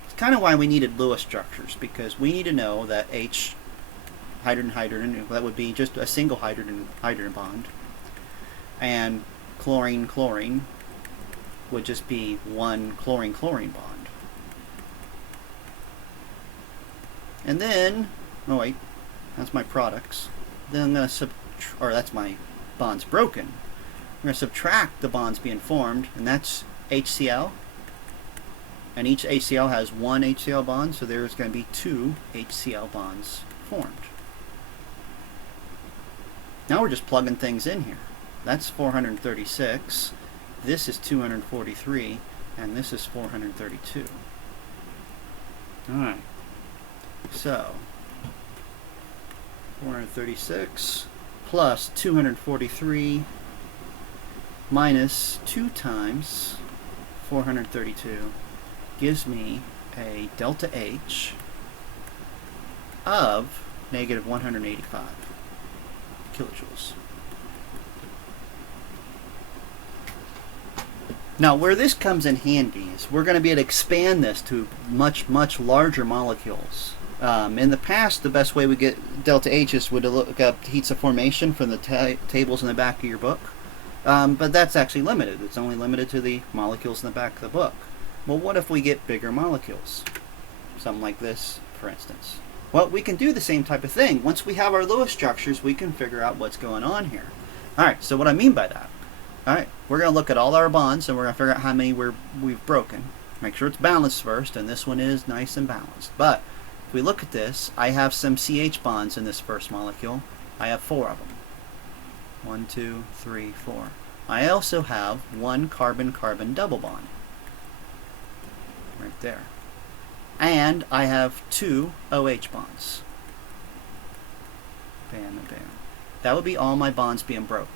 It's kind of why we needed Lewis structures, because we need to know that H, hydrogen, that would be just a single hydrogen bond, and chlorine would just be one chlorine bond. And then, oh wait, that's my products. Then I'm going to that's my bonds broken. I'm going to subtract the bonds being formed, and that's HCl. And each HCl has 1 HCl bond, so there's going to be 2 HCl bonds formed. Now we're just plugging things in here. That's 436. This is 243, and this is 432. Alright. So, 436 plus 243 minus 2 times 432 gives me a delta H of negative 185 kilojoules. Now, where this comes in handy is we're going to be able to expand this to much, much larger molecules. In the past, the best way we get delta H's would look up heats of formation from the tables in the back of your book. But that's actually limited. It's only limited to the molecules in the back of the book. Well, what if we get bigger molecules? Something like this, for instance. Well, we can do the same type of thing. Once we have our Lewis structures, we can figure out what's going on here. Alright, so what I mean by that. Alright, we're going to look at all our bonds, and we're going to figure out how many we've broken. Make sure it's balanced first, and this one is nice and balanced. But if we look at this, I have some CH bonds in this first molecule. I have 4 of them. 1, 2, 3, 4. I also have 1 carbon-carbon double bond. Right there. And I have 2 OH bonds. Bam and bam. That would be all my bonds being broke.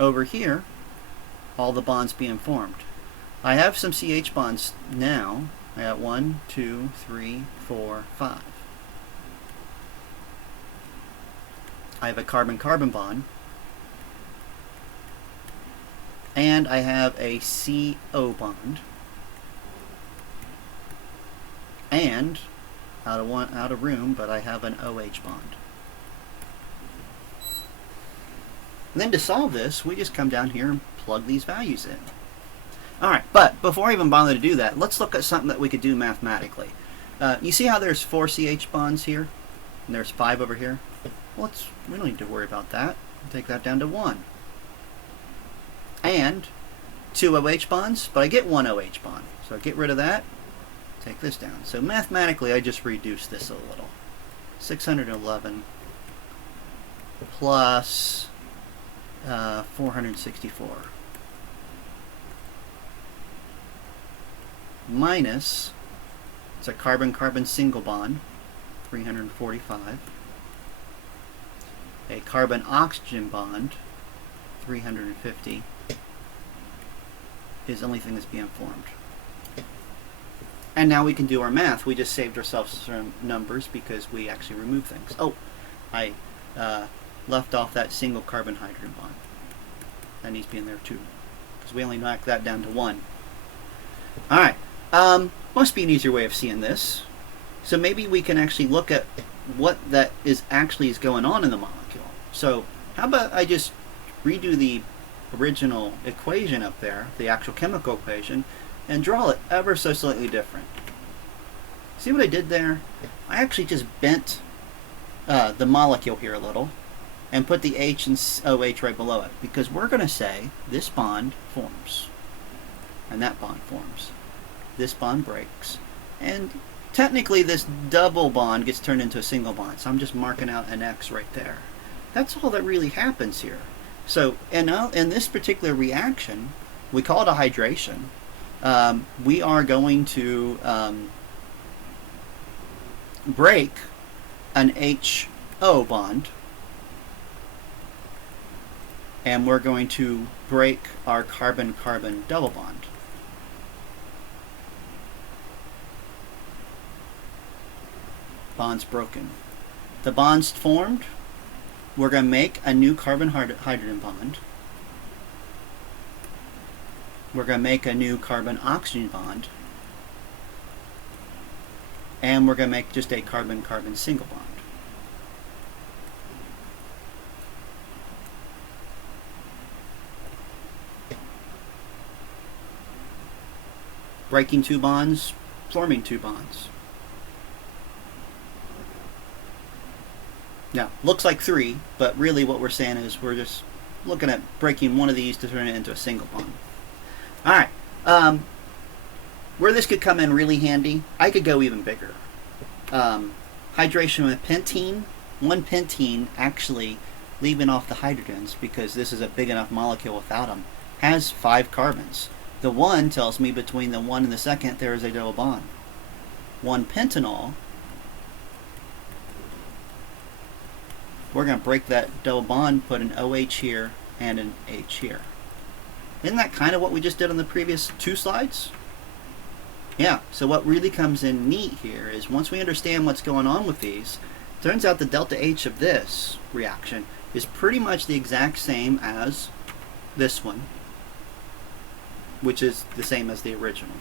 Over here, all the bonds being formed. I have some CH bonds now. I got 1, 2, 3, 4, 5. I have a carbon-carbon bond. And I have a CO bond. And, out of room, but I have an OH bond. And then to solve this, we just come down here and plug these values in. Alright, but before I even bother to do that, let's look at something that we could do mathematically. You see how there's 4 CH bonds here? And there's 5 over here? Well, we don't need to worry about that. Take that down to 1. And and 2 OH bonds, but I get 1 OH bond. So I get rid of that, take this down. So mathematically, I just reduce this a little. 611 plus 464 minus, it's a carbon-carbon single bond, 345, a carbon-oxygen bond, 350, is the only thing that's being formed. And now we can do our math. We just saved ourselves some numbers because we actually removed things. Oh, I left off that single carbon-hydrogen bond. That needs to be in there too, because we only knocked that down to 1. Alright, must be an easier way of seeing this. So maybe we can actually look at what that is going on in the molecule. So how about I just redo the original equation up there, the actual chemical equation, and draw it ever so slightly different. See what I did there? I actually just bent the molecule here a little and put the H and OH right below it, because we're going to say this bond forms and that bond forms. This bond breaks, and technically this double bond gets turned into a single bond, so I'm just marking out an X right there. That's all that really happens here. So in this particular reaction, we call it a hydration. We are going to break an HO bond, and we're going to break our carbon-carbon double bond. Bonds broken. The bonds formed, we're going to make a new carbon-hydrogen bond. We're going to make a new carbon-oxygen bond. And we're going to make just a carbon-carbon single bond. Breaking 2 bonds, forming 2 bonds. Now, looks like 3, but really what we're saying is we're just looking at breaking one of these to turn it into a single bond. Alright, where this could come in really handy, I could go even bigger. Hydration with pentene. 1 pentene, actually, leaving off the hydrogens, because this is a big enough molecule without them, has 5 carbons. The 1 tells me between the 1 and the second there is a double bond. 1 pentanol, we're going to break that double bond, put an OH here and an H here. Isn't that kind of what we just did on the previous 2 slides? Yeah, so what really comes in neat here is once we understand what's going on with these, turns out the delta H of this reaction is pretty much the exact same as this one, which is the same as the original.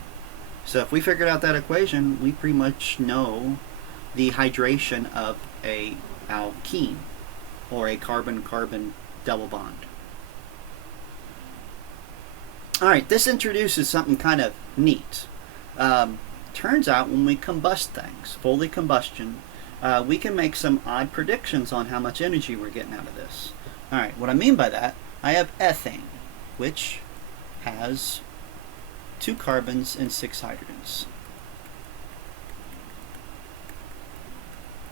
So if we figured out that equation, we pretty much know the hydration of a alkene, or a carbon-carbon double bond. Alright, this introduces something kind of neat. Turns out when we combust things, fully combustion, we can make some odd predictions on how much energy we're getting out of this. Alright, what I mean by that, I have ethane, which has 2 carbons and 6 hydrogens.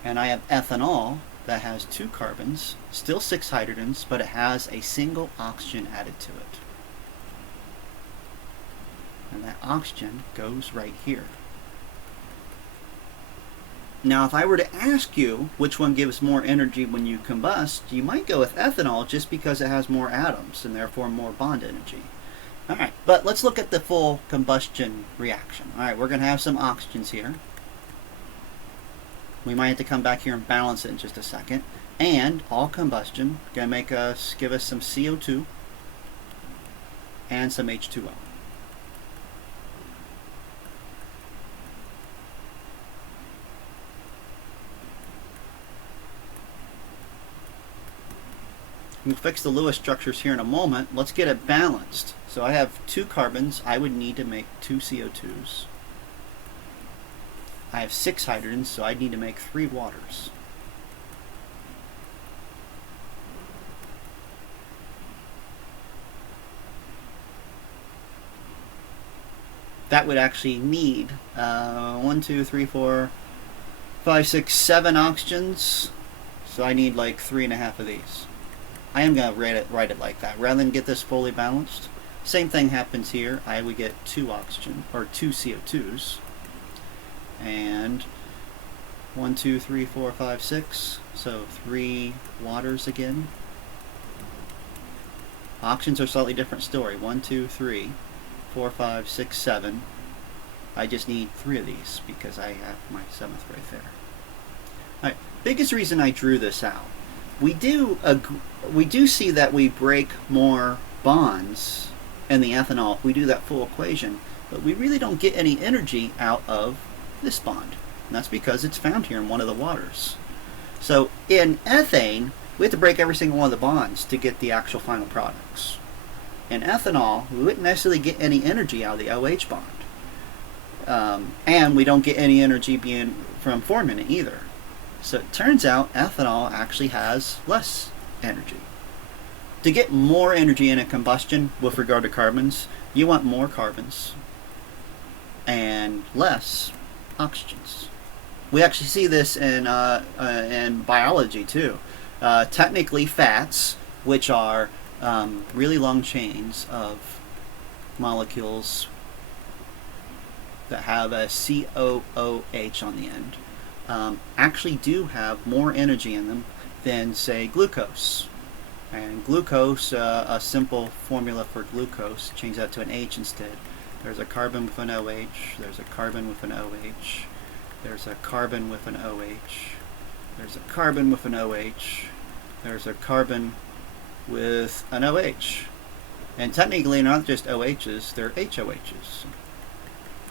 And I have ethanol that has 2 carbons, still 6 hydrogens, but it has a single oxygen added to it. And that oxygen goes right here. Now, if I were to ask you which one gives more energy when you combust, you might go with ethanol just because it has more atoms and therefore more bond energy. Alright, but let's look at the full combustion reaction. Alright, we're going to have some oxygens here. We might have to come back here and balance it in just a second. And all combustion going to give us some CO2 and some H2O. We'll fix the Lewis structures here in a moment. Let's get it balanced. So I have 2 carbons. I would need to make 2 CO2s. I have 6 hydrogens, so I need to make 3 waters. that would actually need 1, 2, 3, 4, 5, 6, 7 oxygens. So I need like 3.5 of these. I am going to write it like that. Rather than get this fully balanced, same thing happens here. I would get 2 oxygen, or 2 CO2s. And 1, 2, 3, 4, 5, 6. So 3 waters again. Oxygens are a slightly different story. 1, 2, 3, 4, 5, 6, 7. I just need 3 of these because I have my 7th right there. Alright, biggest reason I drew this out. We do see that we break more bonds in the ethanol if we do that full equation, but we really don't get any energy out of this bond. And that's because it's found here in one of the waters. So in ethane, we have to break every single one of the bonds to get the actual final products. In ethanol, we wouldn't necessarily get any energy out of the OH bond. And we don't get any energy from forming it either. So it turns out ethanol actually has less energy. To get more energy in a combustion with regard to carbons, you want more carbons and less oxygens. We actually see this in biology too. Technically, fats, which are really long chains of molecules that have a COOH on the end, actually do have more energy in them than, say, glucose. And glucose, a simple formula for glucose, change that to an H instead. There's a carbon with an OH, there's a carbon with an OH, there's a carbon with an OH, there's a carbon with an OH, there's a carbon with an OH. And technically not just OHs, they're HOHs,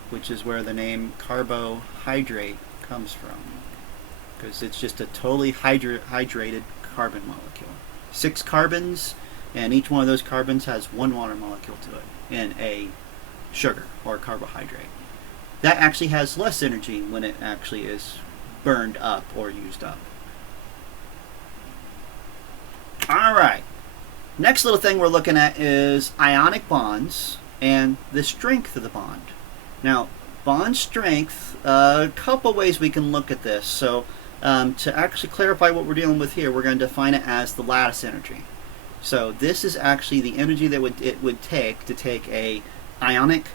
which is where the name carbohydrate comes from, because it's just a totally hydrated carbon molecule. 6 carbons, and each one of those carbons has 1 water molecule to it in a sugar or carbohydrate. That actually has less energy when it actually is burned up or used up. Alright, next little thing we're looking at is ionic bonds and the strength of the bond. Now, bond strength, a couple ways we can look at this. So to actually clarify what we're dealing with here, we're going to define it as the lattice energy. So this is actually the energy that it would take to take a ionic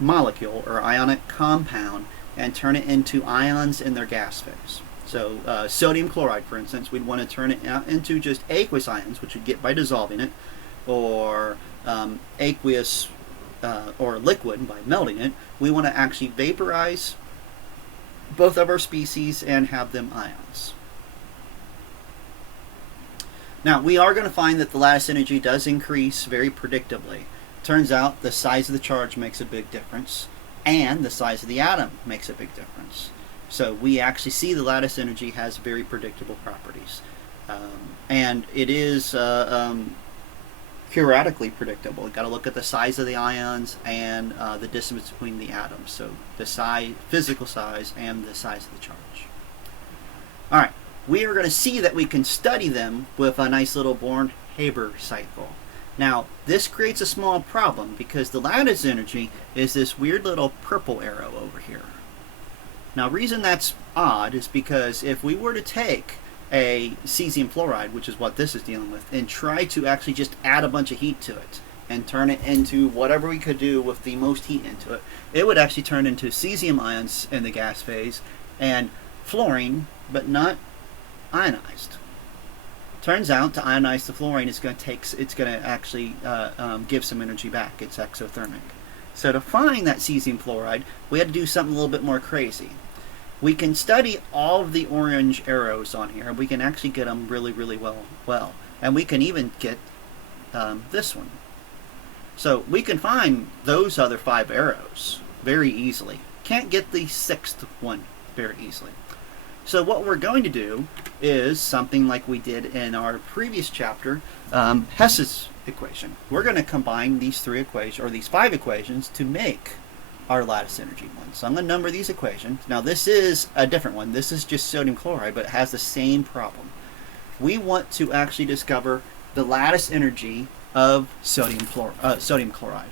molecule or ionic compound and turn it into ions in their gas phase. So sodium chloride, for instance, we'd want to turn it out into just aqueous ions, which we'd get by dissolving it, or aqueous or liquid by melting it. We want to actually vaporize both of our species and have them ions. Now, we are going to find that the lattice energy does increase very predictably. Turns out the size of the charge makes a big difference, and the size of the atom makes a big difference. So we actually see the lattice energy has very predictable properties. And it is theoretically predictable. You've got to look at the size of the ions and the distance between the atoms. So the size, physical size, and the size of the charge. Alright, we are going to see that we can study them with a nice little Born-Haber cycle. Now, this creates a small problem because the lattice energy is this weird little purple arrow over here. Now, the reason that's odd is because if we were to take a cesium fluoride, which is what this is dealing with, and try to actually just add a bunch of heat to it and turn it into whatever we could do with the most heat into it, it would actually turn into cesium ions in the gas phase and fluorine, but not ionized. Turns out to ionize the fluorine, it's going to actually give some energy back. It's exothermic. So to find that cesium fluoride, we had to do something a little bit more crazy. We can study all of the orange arrows on here, and we can actually get them really, really well. And we can even get this one. So we can find those other 5 arrows very easily. Can't get the 6th one very easily. So what we're going to do is something like we did in our previous chapter, Hess's equation. We're going to combine these 3 equations, or these 5 equations, to make our lattice energy one. So I'm going to number these equations. Now this is a different one. This is just sodium chloride, but it has the same problem. We want to actually discover the lattice energy of sodium chloride.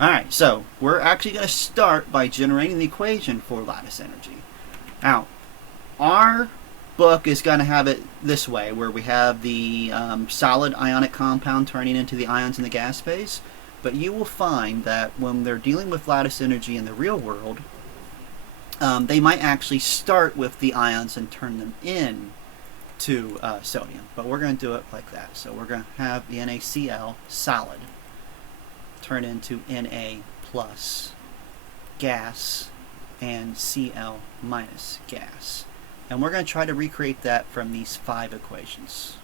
Alright, so we're actually going to start by generating the equation for lattice energy. Now, our book is going to have it this way, where we have the solid ionic compound turning into the ions in the gas phase. But you will find that when they're dealing with lattice energy in the real world, they might actually start with the ions and turn them in to sodium. But we're going to do it like that. So we're going to have the NaCl solid turn into Na plus gas and Cl minus gas. And we're going to try to recreate that from these 5 equations.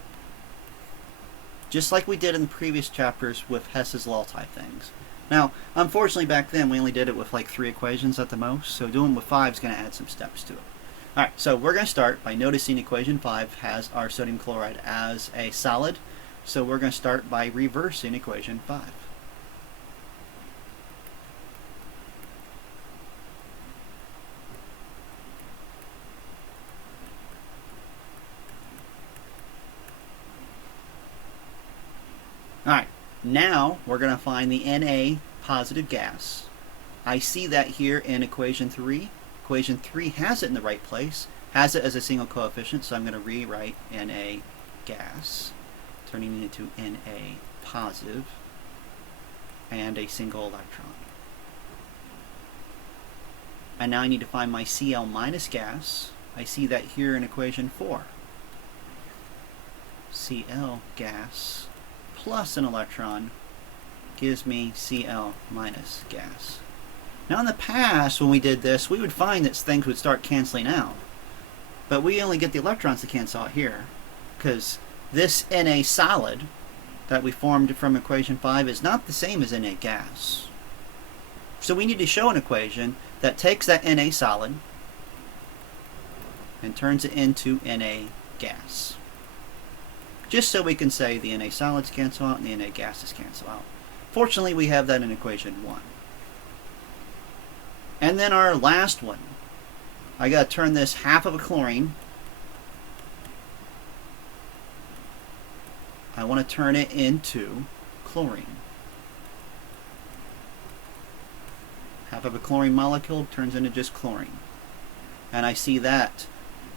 Just like we did in the previous chapters with Hess's law type things. Now, unfortunately back then we only did it with like 3 equations at the most, so doing with 5 is going to add some steps to it. Alright, so we're going to start by noticing equation 5 has our sodium chloride as a solid, so we're going to start by reversing equation 5. Alright, now we're going to find the Na positive gas. I see that here in equation 3. Equation 3 has it in the right place, has it as a single coefficient, so I'm going to rewrite Na gas, turning it into Na positive, and a single electron. And now I need to find my Cl minus gas. I see that here in equation 4. Cl gas plus an electron gives me Cl minus gas. Now in the past when we did this, we would find that things would start canceling out. But we only get the electrons to cancel out here, because this Na solid that we formed from equation 5 is not the same as Na gas. So we need to show an equation that takes that Na solid and turns it into Na gas. Just so we can say the Na solids cancel out and the Na gases cancel out. Fortunately, we have that in equation 1. And then our last one. I got to turn this half of a chlorine. I want to turn it into chlorine. Half of a chlorine molecule turns into just chlorine. And I see that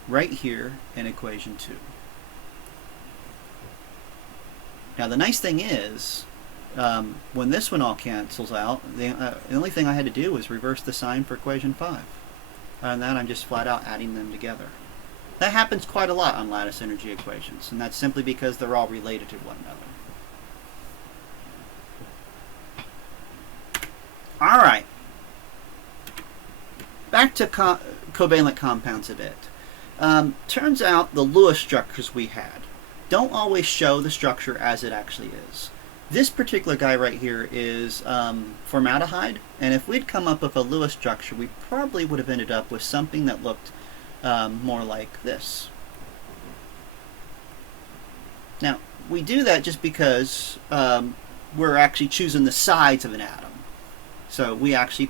right here in equation 2. Now the nice thing is, when this one all cancels out, the only thing I had to do was reverse the sign for equation 5. And then I'm just flat out adding them together. That happens quite a lot on lattice energy equations, and that's simply because they're all related to one another. Alright. Back to covalent compounds a bit. Turns out the Lewis structures we had don't always show the structure as it actually is. This particular guy right here is formaldehyde, and if we'd come up with a Lewis structure, we probably would have ended up with something that looked more like this. Now, we do that just because we're actually choosing the sides of an atom. So we actually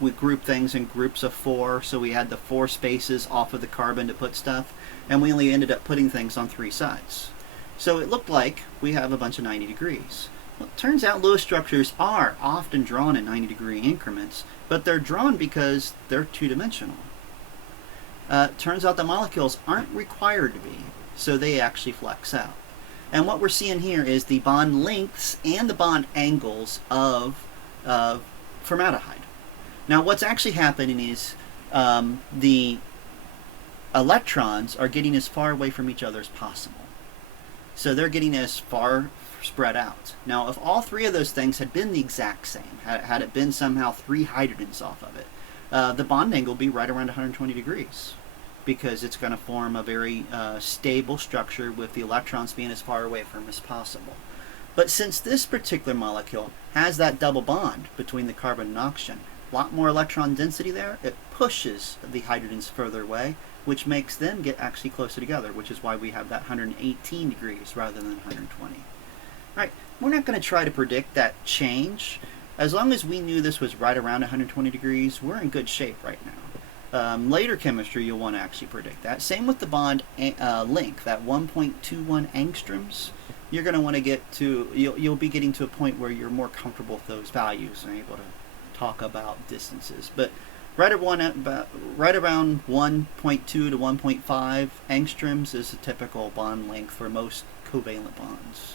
we group things in groups of 4, so we had the 4 spaces off of the carbon to put stuff, and we only ended up putting things on 3 sides. So it looked like we have a bunch of 90 degrees. Well, it turns out Lewis structures are often drawn in 90-degree increments, but they're drawn because they're two-dimensional. Turns out the molecules aren't required to be, so they actually flex out. And what we're seeing here is the bond lengths and the bond angles of formaldehyde. Now what's actually happening is the electrons are getting as far away from each other as possible. So they're getting as far spread out. Now if all 3 of those things had been the exact same, had it been somehow 3 hydrogens off of it, the bond angle would be right around 120 degrees, because it's going to form a very stable structure with the electrons being as far away from as possible. But since this particular molecule has that double bond between the carbon and oxygen, a lot more electron density there, it pushes the hydrogens further away, which makes them get actually closer together, which is why we have that 118 degrees rather than 120. Right, we're not going to try to predict that change. As long as we knew this was right around 120 degrees, we're in good shape right now. Later chemistry, you'll want to actually predict that. Same with the bond length, that 1.21 angstroms. you're going to want to get to, you'll be getting to a point where you're more comfortable with those values and able to talk about distances. But right around 1.2 to 1.5 angstroms is the typical bond length for most covalent bonds.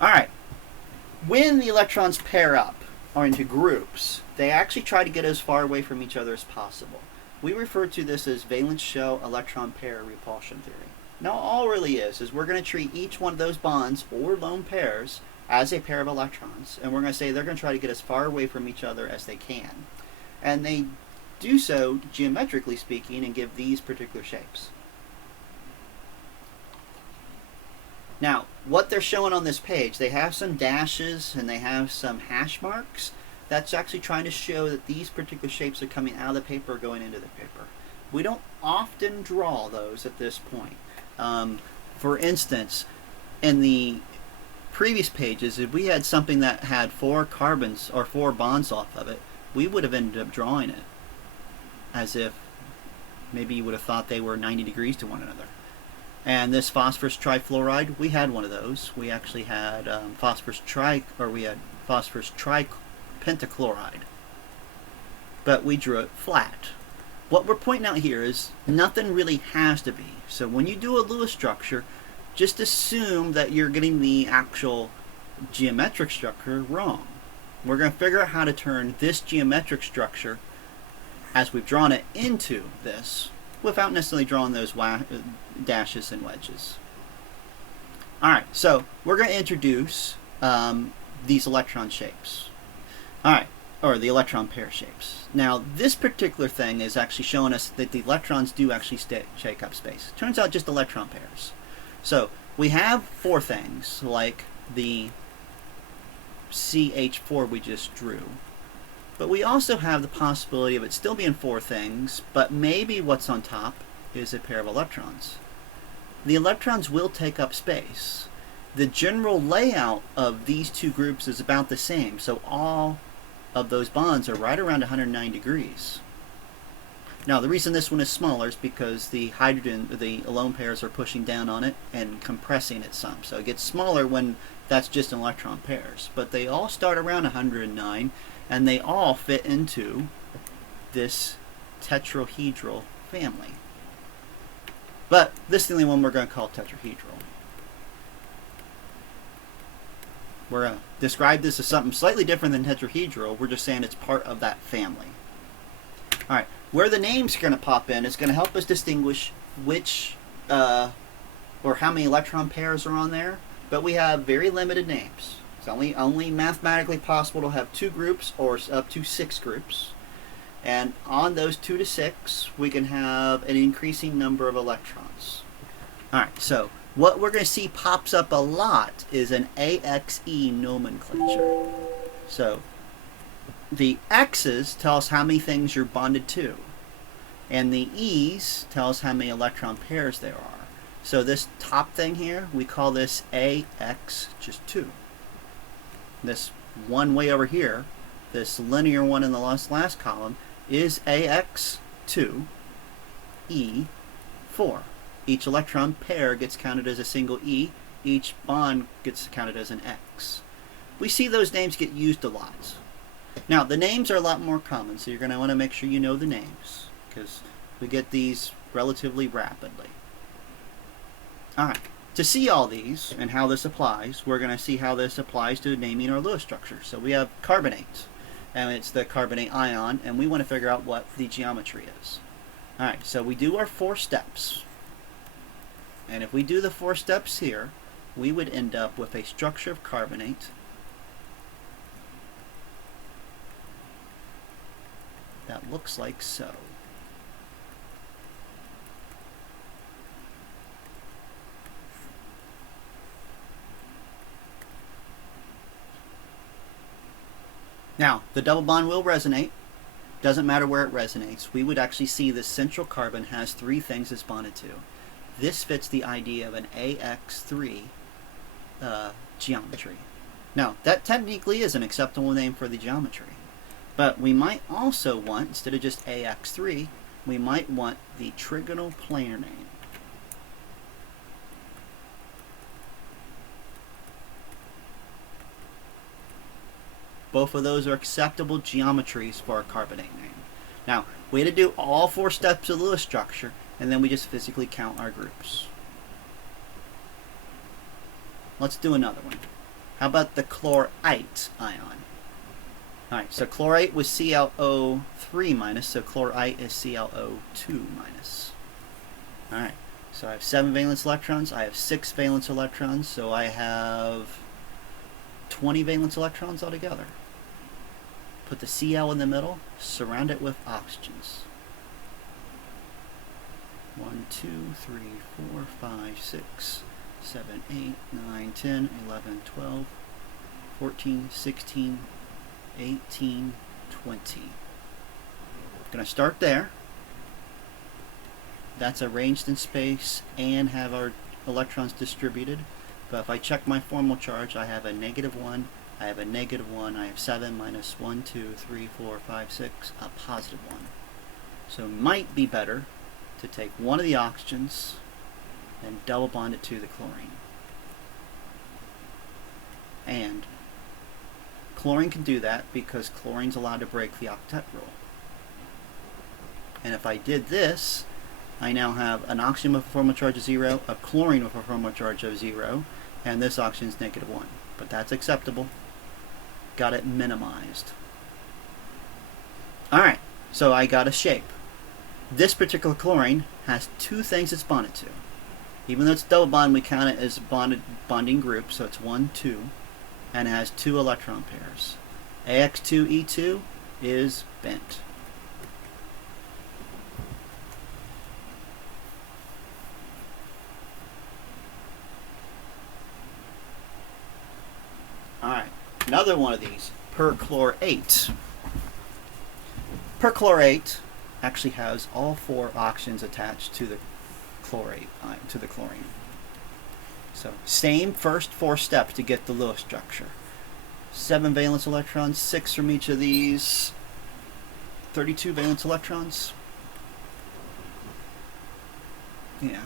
All right, when the electrons pair up or into groups, they actually try to get as far away from each other as possible. We refer to this as valence shell electron pair repulsion theory. Now all it really is we're going to treat each one of those bonds or lone pairs as a pair of electrons, and we're going to say they're going to try to get as far away from each other as they can. And they do so geometrically speaking and give these particular shapes. Now, what they're showing on this page, they have some dashes and they have some hash marks. That's actually trying to show that these particular shapes are coming out of the paper, going into the paper. We don't often draw those at this point. For instance, in the previous pages, if we had something that had 4 carbons or 4 bonds off of it, we would have ended up drawing it as if maybe you would have thought they were 90 degrees to one another. And this phosphorus trifluoride, we had one of those. We actually had phosphorus tripentachloride, but we drew it flat. What we're pointing out here is nothing really has to be. So when you do a Lewis structure, just assume that you're getting the actual geometric structure wrong. We're going to figure out how to turn this geometric structure, as we've drawn it, into this without necessarily drawing those dashes and wedges. Alright, so we're going to introduce these electron shapes. Alright, or the electron pair shapes. Now, this particular thing is actually showing us that the electrons do actually shake up space. Turns out just electron pairs. So, we have 4 things, like the CH4 we just drew. But we also have the possibility of it still being 4 things, but maybe what's on top is a pair of electrons. The electrons will take up space. The general layout of these 2 groups is about the same, so all of those bonds are right around 109 degrees. Now, the reason this one is smaller is because the lone pairs are pushing down on it and compressing it some. So it gets smaller when that's just in electron pairs. But they all start around 109, and they all fit into this tetrahedral family. But this is the only one we're going to call tetrahedral. We're going to describe this as something slightly different than tetrahedral. We're just saying it's part of that family. Alright, where the names are going to pop in is going to help us distinguish which or how many electron pairs are on there. But we have very limited names. It's only mathematically possible to have 2 groups or up to 6 groups. And on those 2 to 6, we can have an increasing number of electrons. Alright, so what we're going to see pops up a lot is an AXE nomenclature. So the X's tell us how many things you're bonded to, and the E's tell us how many electron pairs there are. So this top thing here, we call this AX just 2. This one way over here, this linear one in the last column, is AX2 E4. Each electron pair gets counted as a single E. Each bond gets counted as an X. We see those names get used a lot. Now, the names are a lot more common, so you're going to want to make sure you know the names, because we get these relatively rapidly. Alright, to see all these and how this applies, we're going to see how this applies to naming our Lewis structure. So we have carbonate, and it's the carbonate ion, and we want to figure out what the geometry is. Alright, so we do our 4 steps. And if we do the 4 steps here, we would end up with a structure of carbonate that looks like so. Now, the double bond will resonate. Doesn't matter where it resonates. We would actually see the central carbon has 3 things it's bonded to. This fits the idea of an AX3 geometry. Now, that technically is an acceptable name for the geometry. But we might also want, instead of just AX3, we might want the trigonal planar name. Both of those are acceptable geometries for a carbonate name. Now, we had to do all 4 steps of the Lewis structure, and then we just physically count our groups. Let's do another one. How about the chlorite ion? Alright, so chlorite was ClO3 minus, so chlorite is ClO2 minus. Alright, so I have 7 valence electrons, I have 6 valence electrons, so I have 20 valence electrons altogether. Put the Cl in the middle, surround it with oxygens. 1, 2, 3, 4, 5, 6, 7, 8, 9, 10, 11, 12, 14, 16, 18, 20. I'm going to start there. That's arranged in space and have our electrons distributed. But if I check my formal charge, I have a -1, I have a -1, I have 7 minus 1, 2, 3, 4, 5, 6, a +1. So it might be better to take one of the oxygens and double bond it to the chlorine. And chlorine can do that because chlorine's allowed to break the octet rule. And if I did this, I now have an oxygen with a formal charge of 0, a chlorine with a formal charge of 0, and this oxygen is -1. But that's acceptable. Got it minimized. Alright, so I got a shape. This particular chlorine has 2 things it's bonded to. Even though it's double bond, we count it as bonding group, so it's 1, 2, and it has 2 electron pairs. AX2E2 is bent. Alright, another one of these, perchlorate. Perchlorate actually has all 4 oxygens attached to the chlorate, to the chlorine. So same first 4 steps to get the Lewis structure. 7 valence electrons, 6 from each of these, 32 valence electrons. Yeah.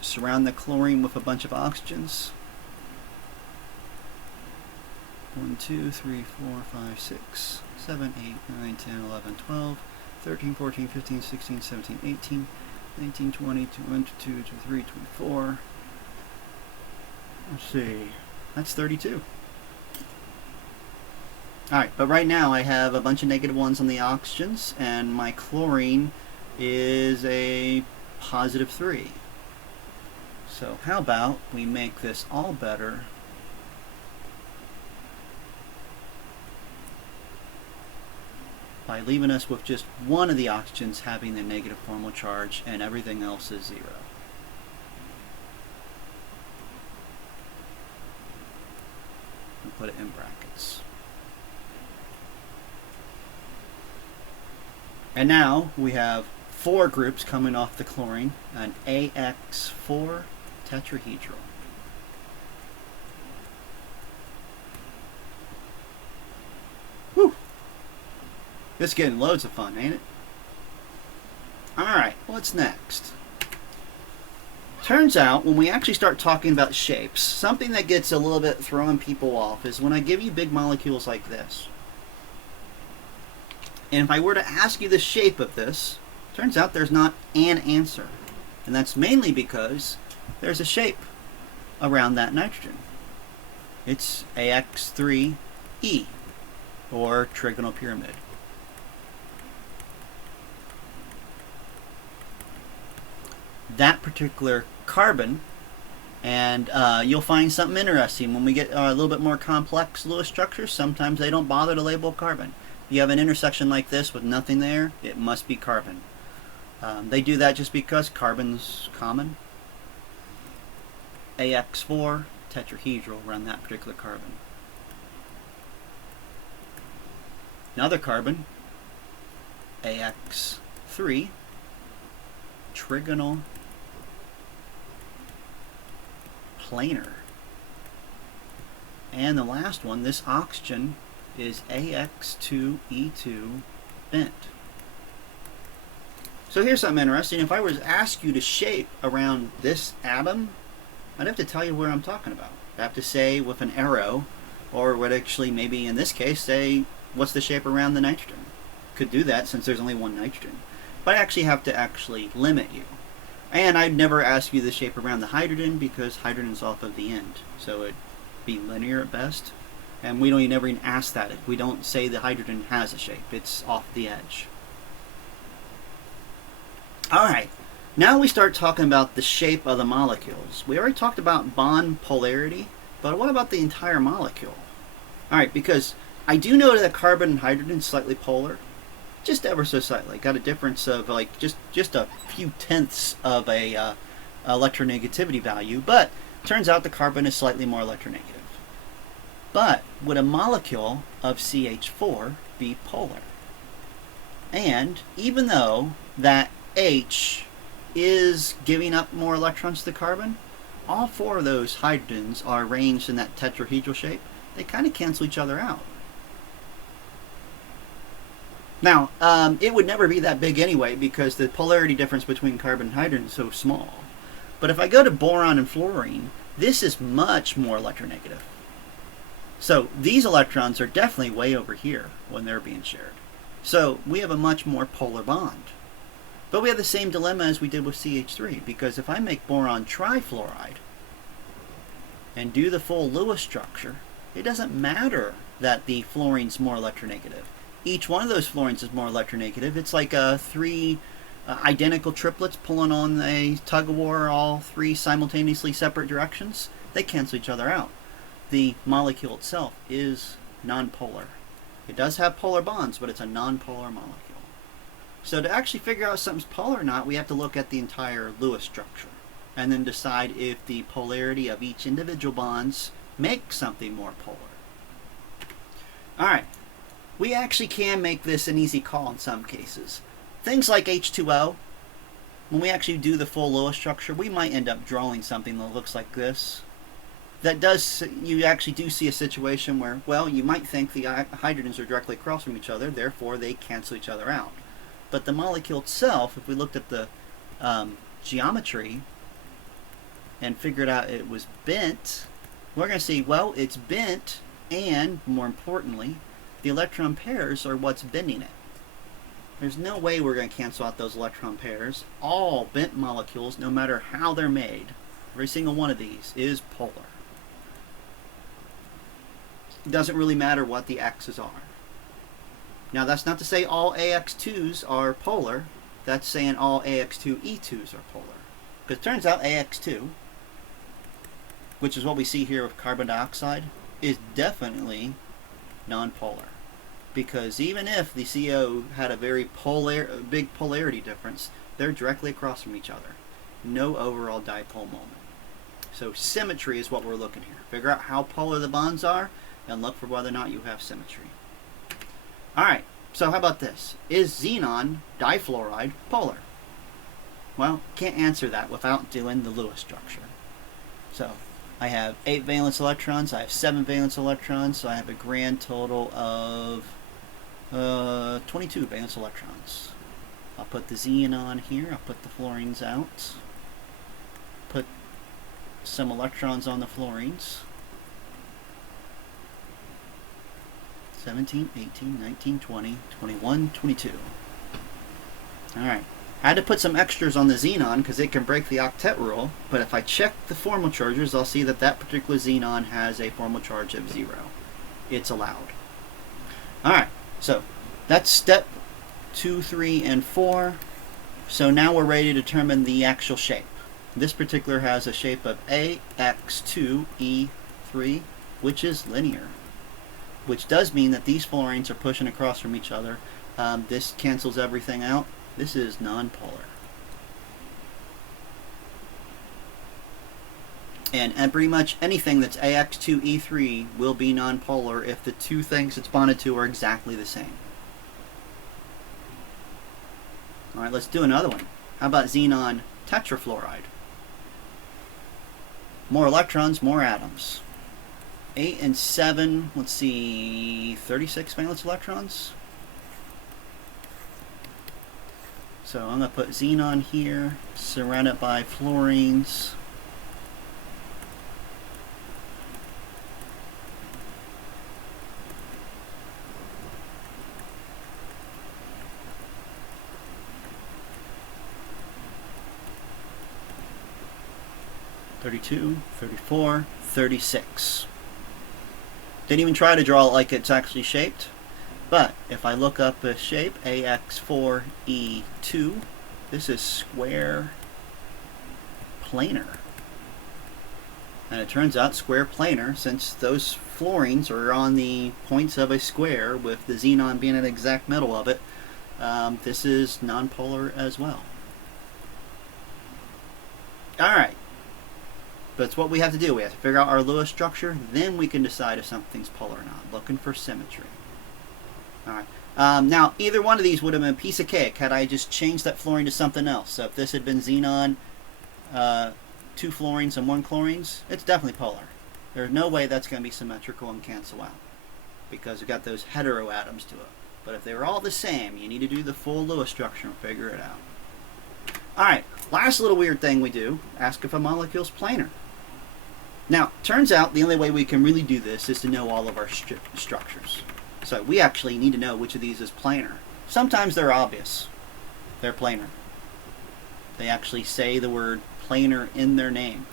Surround the chlorine with a bunch of oxygens. 1, 2, 3, 4, 5, 6, 7, 8, 9, 10, 11, 12, 13, 14, 15, 16, 17, 18, 19, 20, 21, 22, 23, 24. Let's see. That's 32. Alright, but right now I have a bunch of -1s on the oxygens, and my chlorine is a +3. So how about we make this all better by leaving us with just one of the oxygens having the negative formal charge and everything else is 0. And put it in brackets. And now we have 4 groups coming off the chlorine, an AX4 tetrahedral. Whew! This is getting loads of fun, ain't it? Alright, what's next? Turns out, when we actually start talking about shapes, something that gets a little bit throwing people off is when I give you big molecules like this. And if I were to ask you the shape of this, turns out there's not an answer. And that's mainly because there's a shape around that nitrogen. It's AX3E, or trigonal pyramid. That particular carbon, and you'll find something interesting when we get a little bit more complex Lewis structures. Sometimes they don't bother to label carbon. If you have an intersection like this with nothing there, it must be carbon. They do that just because carbon's common. AX4 tetrahedral around that particular carbon. Another carbon, AX3 trigonal planar. And the last one, this oxygen, is AX2E2 bent. So here's something interesting. If I was to ask you to shape around this atom, I'd have to tell you where I'm talking about. I'd have to say with an arrow Or would actually maybe in this case say, what's the shape around the nitrogen? Could do that since there's only one nitrogen. But I actually have to actually limit you. And I'd never ask you the shape around the hydrogen because hydrogen's off of the end. So it'd be linear at best. And we don't never even ask that. We don't say the hydrogen has a shape. It's off the edge. Alright, now we start talking about the shape of the molecules. We already talked about bond polarity, but what about the entire molecule? Alright, because I do know that carbon and hydrogen is slightly polar. Just ever so slightly. Got a difference of like just a few tenths of a electronegativity value, but turns out the carbon is slightly more electronegative. But would a molecule of CH4 be polar? And even though that H is giving up more electrons to the carbon, all four of those hydrogens are arranged in that tetrahedral shape. They kind of cancel each other out. Now, it would never be that big anyway because the polarity difference between carbon and hydrogen is so small. But if I go to boron and fluorine, this is much more electronegative. So these electrons are definitely way over here when they're being shared. So we have a much more polar bond. But we have the same dilemma as we did with CH3, because if I make boron trifluoride and do the full Lewis structure, it doesn't matter that the fluorine's more electronegative. Each one of those fluorines is more electronegative. It's like three identical triplets pulling on a tug-of-war, all three simultaneously separate directions. They cancel each other out. The molecule itself is nonpolar. It does have polar bonds, but it's a nonpolar molecule. So to actually figure out if something's polar or not, we have to look at the entire Lewis structure and then decide if the polarity of each individual bonds makes something more polar. Alright, we actually can make this an easy call in some cases. Things like H2O, when we actually do the full Lewis structure, we might end up drawing something that looks like this. That does, you actually do see a situation where, well, you might think the hydrogens are directly across from each other, therefore they cancel each other out. But the molecule itself, if we looked at the geometry and figured out it was bent, we're going to see, well, it's bent, and more importantly, the electron pairs are what's bending it. There's no way we're going to cancel out those electron pairs. All bent molecules, no matter how they're made, every single one of these is polar. It doesn't really matter what the x's are. Now that's not to say all AX2s are polar. That's saying all AX2E2s are polar. Because it turns out AX2, which is what we see here with carbon dioxide, is definitely nonpolar. Because even if the CO had a very big polarity difference, they're directly across from each other. No overall dipole moment. So symmetry is what we're looking here. Figure out how polar the bonds are and look for whether or not you have symmetry. Alright, so how about this? Is xenon difluoride polar? Well, can't answer that without doing the Lewis structure. So, I have 8 valence electrons, I have 7 valence electrons, so I have a grand total of 22 valence electrons. I'll put the xenon here, I'll put the fluorines out, put some electrons on the fluorines. 17, 18, 19, 20, 21, 22. Alright. I had to put some extras on the xenon because it can break the octet rule, but if I check the formal charges, I'll see that that particular xenon has a formal charge of 0. It's allowed. Alright, so that's step 2, 3, and 4. So now we're ready to determine the actual shape. This particular has a shape of AX2E3, which is linear. Which does mean that these fluorines are pushing across from each other. This cancels everything out. This is nonpolar. And pretty much anything that's AX2E3 will be nonpolar if the two things it's bonded to are exactly the same. Alright, let's do another one. How about xenon tetrafluoride? More electrons, more atoms. 8 and 7, let's see, 36 valence electrons. So I'm going to put xenon here, surrounded by fluorines. 32, 34, 36. Didn't even try to draw it like it's actually shaped. But if I look up a shape, AX4E2, this is square planar. And it turns out square planar, since those fluorines are on the points of a square with the xenon being in the exact middle of it, this is nonpolar as well. Alright. But it's what we have to do. We have to figure out our Lewis structure, then we can decide if something's polar or not. Looking for symmetry. Alright. Now, either one of these would have been a piece of cake had I just changed that fluorine to something else. So if this had been xenon, 2 fluorines and 1 chlorines, it's definitely polar. There's no way that's going to be symmetrical and cancel out, because we've got those heteroatoms to it. But if they were all the same, you need to do the full Lewis structure and figure it out. Alright, last little weird thing we do, ask if a molecule's planar. Now, turns out the only way we can really do this is to know all of our structures. So we actually need to know which of these is planar. Sometimes they're obvious. They're planar. They actually say the word planar in their name.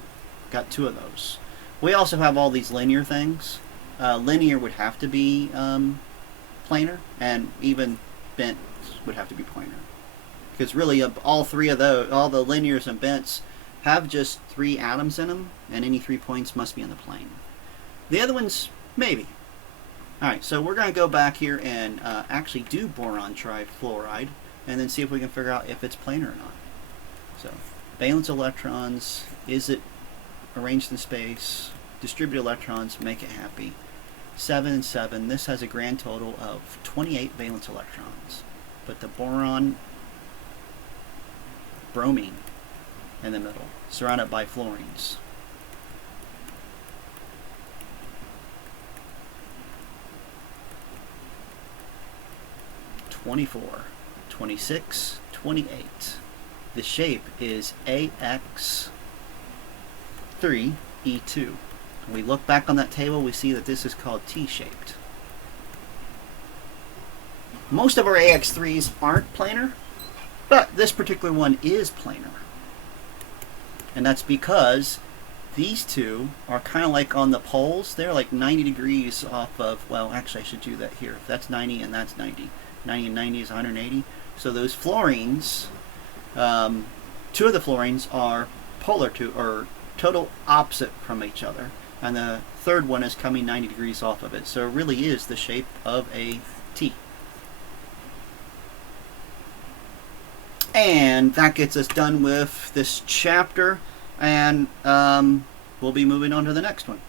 Got 2 of those. We also have all these linear things. Linear would have to be planar, and even bent would have to be planar. Because really, all 3 of those, all the linears and bents, have just 3 atoms in them, and any 3 points must be in the plane. The other ones, maybe. Alright, so we're going to go back here and actually do boron trifluoride, and then see if we can figure out if it's planar or not. So, valence electrons, is it arranged in space? Distribute electrons, make it happy. 7 and 7, this has a grand total of 28 valence electrons. But the boron, bromine in the middle, surrounded by fluorines. (24), 26, 28. The shape is AX3E2. When we look back on that table, we see that this is called T-shaped. Most of our AX3s aren't planar, but this particular one is planar. And that's because these 2 are kind of like on the poles. They're like 90 degrees off of, well, actually I should do that here. That's 90 and that's 90. 90 and 90 is 180. So those fluorines, 2 of the fluorines are polar to, or total opposite from each other. And the third one is coming 90 degrees off of it. So it really is the shape of a T. And that gets us done with this chapter, and we'll be moving on to the next one.